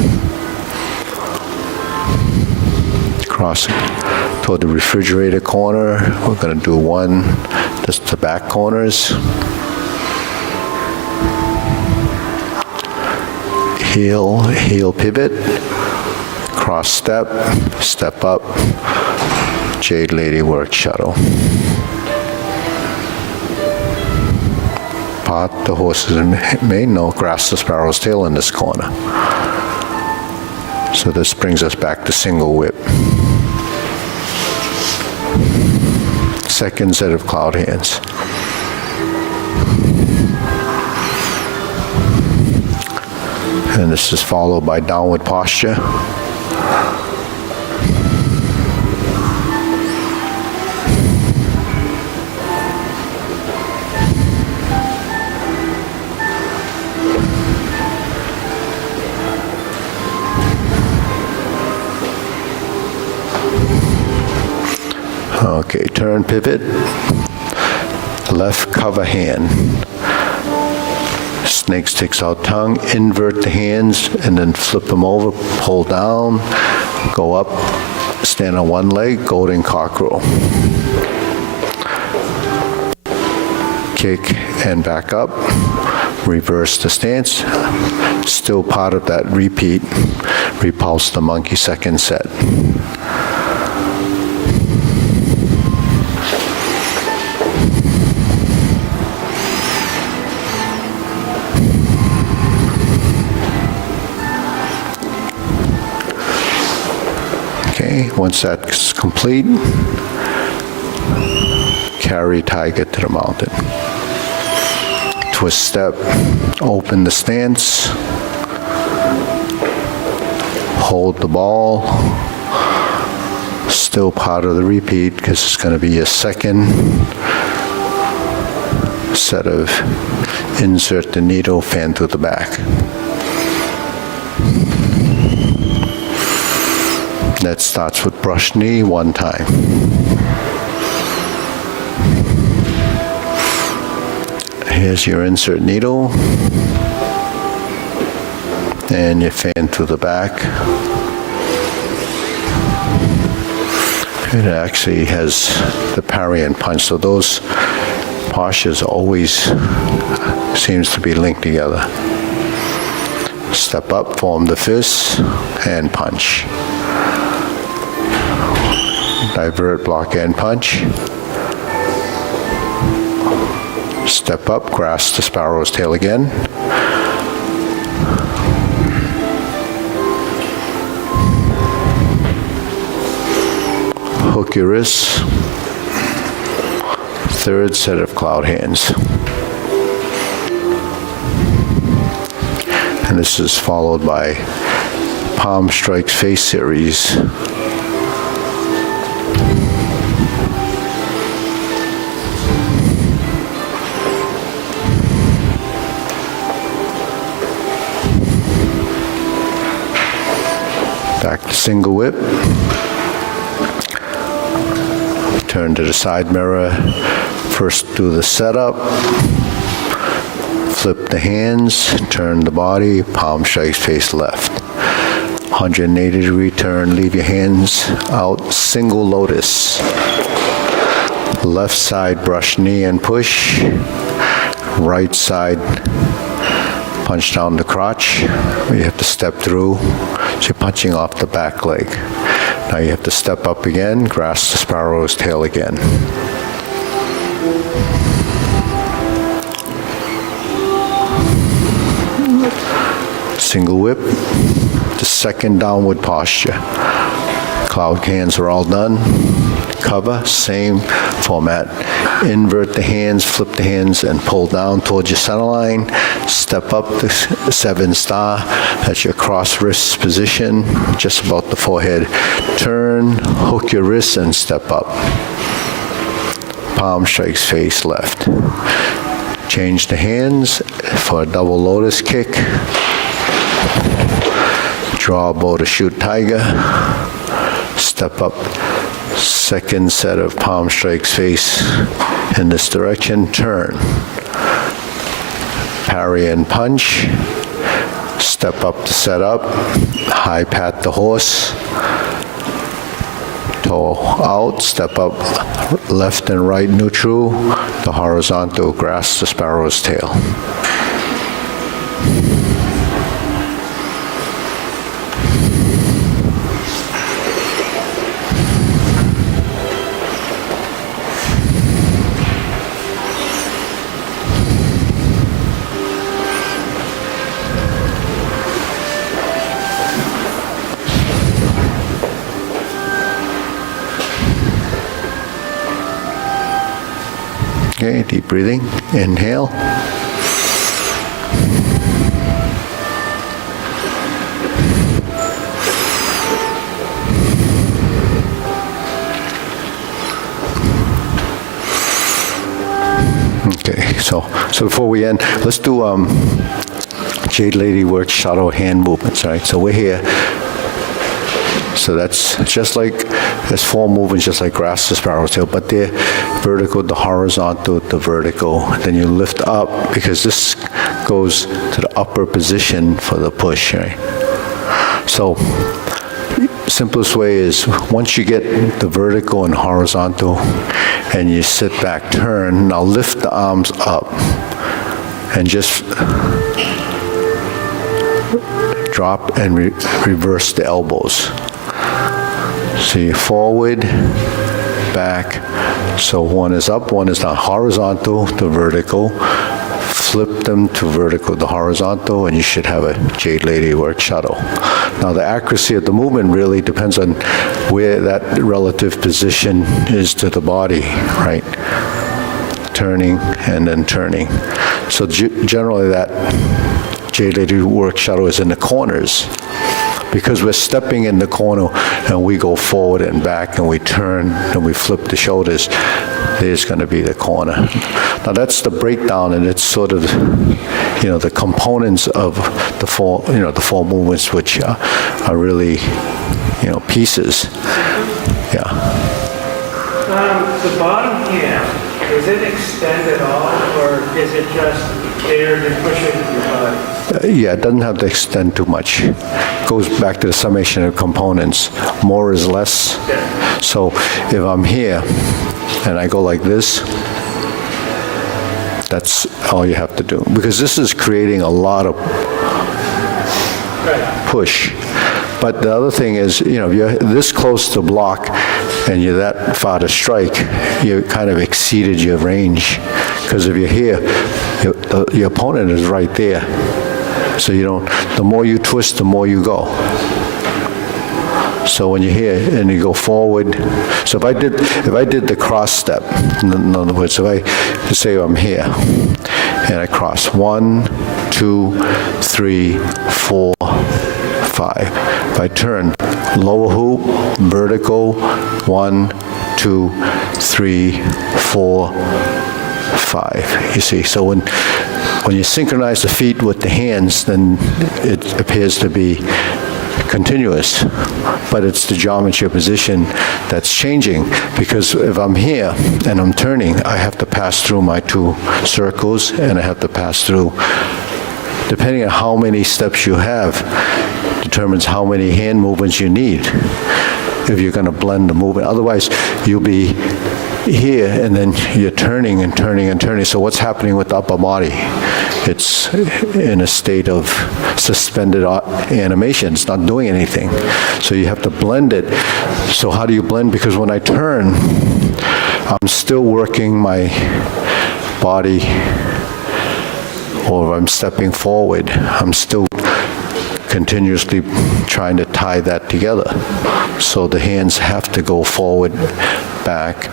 Cross toward the refrigerator corner. We're going to do one, just the back corners. Heel pivot, cross step, step up, Jade Lady work shuttle. Pot the horse's mane, no, grass the sparrow's tail in this corner. So this brings us back to single whip. Second set of cloud hands. And this is followed by downward posture. Okay, turn pivot, left cover hand. Snake sticks out tongue, invert the hands, and then flip them over, pull down, go up, stand on one leg, golden cockerel. Kick and back up, reverse the stance, still part of that repeat, repulse the monkey second set. Okay, once that's complete, carry tiger to the mountain. Twist step, open the stance, hold the ball, still part of the repeat because it's going to be a second set of insert the needle, fan through the back. That starts with brush knee one time. Here's your insert needle and your fan through the back. It actually has the parry and punch, so those postures always seems to be linked together. Step up, form the fist, and punch. Divert, block, and punch. Step up, grasp the sparrow's tail again. Hook your wrists. Third set of cloud hands. And this is followed by palm strikes face series. Back to single whip. Turn to the side mirror. First do the setup. Flip the hands, turn the body, palm strikes face left. 180-degree turn, leave your hands out, single lotus. Left side brush knee and push. Right side punch down the crotch. You have to step through. So you're punching off the back leg. Now you have to step up again, grasp the sparrow's tail again. Single whip, the second downward posture. Cloud hands are all done. Cover, same format. Invert the hands, flip the hands, and pull down towards your center line. Step up the 7 star. That's your cross wrist position, just about the forehead. Turn, hook your wrists, and step up. Palm strikes face left. Change the hands for a double lotus kick. Draw bow to shoot tiger. Step up. Second set of palm strikes face in this direction. Turn. Parry and punch. Step up to set up. High pat the horse. Toe out. Step up. Left and right neutral. The horizontal grasp the sparrow's tail. Okay, deep breathing. Inhale. Okay, so before we end, let's do Jade Lady Work Shadow hand movements, right? So we're here. So that's just like, there's 4 movements just like grasp the sparrow's tail, but they're vertical, the horizontal, the vertical. Then you lift up because this goes to the upper position for the push, right? So simplest way is once you get the vertical and horizontal and you sit back, turn, now lift the arms up and just drop and reverse the elbows. So you forward, back. So one is up, one is down. Horizontal to vertical. Flip them to vertical to horizontal, and you should have a Jade Lady Work Shadow. Now the accuracy of the movement really depends on where that relative position is to the body, right? Turning and then turning. So generally that Jade Lady Work Shadow is in the corners. Because we're stepping in the corner and we go forward and back and we turn and we flip the shoulders, there's going to be the corner. Now that's the breakdown, and it's sort of, the components of the 4 movements, which are really, pieces. Yeah. The bottom hand, does it extend at all, or is it just there to push it in your body? Yeah, it doesn't have to extend too much. Goes back to the summation of components. More is less. So if I'm here and I go like this, that's all you have to do. Because this is creating a lot of push. But the other thing is, if you're this close to block and you're that far to strike, you kind of exceeded your range. Because if you're here, your opponent is right there. So the more you twist, the more you go. So when you're here and you go forward, so if I did the cross step, in other words, if I say I'm here and I cross 1, 2, 3, 4, 5. If I turn lower hoop, vertical, 1, 2, 3, 4, 5. You see, so when you synchronize the feet with the hands, then it appears to be continuous, but it's the geometry of position that's changing, because if I'm here and I'm turning, I have to pass through my 2 circles, and I have to pass through, depending on how many steps you have, determines how many hand movements you need if you're going to blend the movement. Otherwise, you'll be here and then you're turning and turning and turning. So what's happening with the upper body? It's in a state of suspended animation. It's not doing anything. So you have to blend it. So how do you blend? Because when I turn, I'm still working my body, or if I'm stepping forward, I'm still continuously trying to tie that together. So the hands have to go forward, back,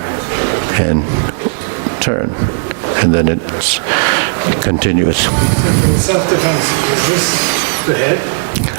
and turn, and then it's continuous. For the self-defense, is this the head?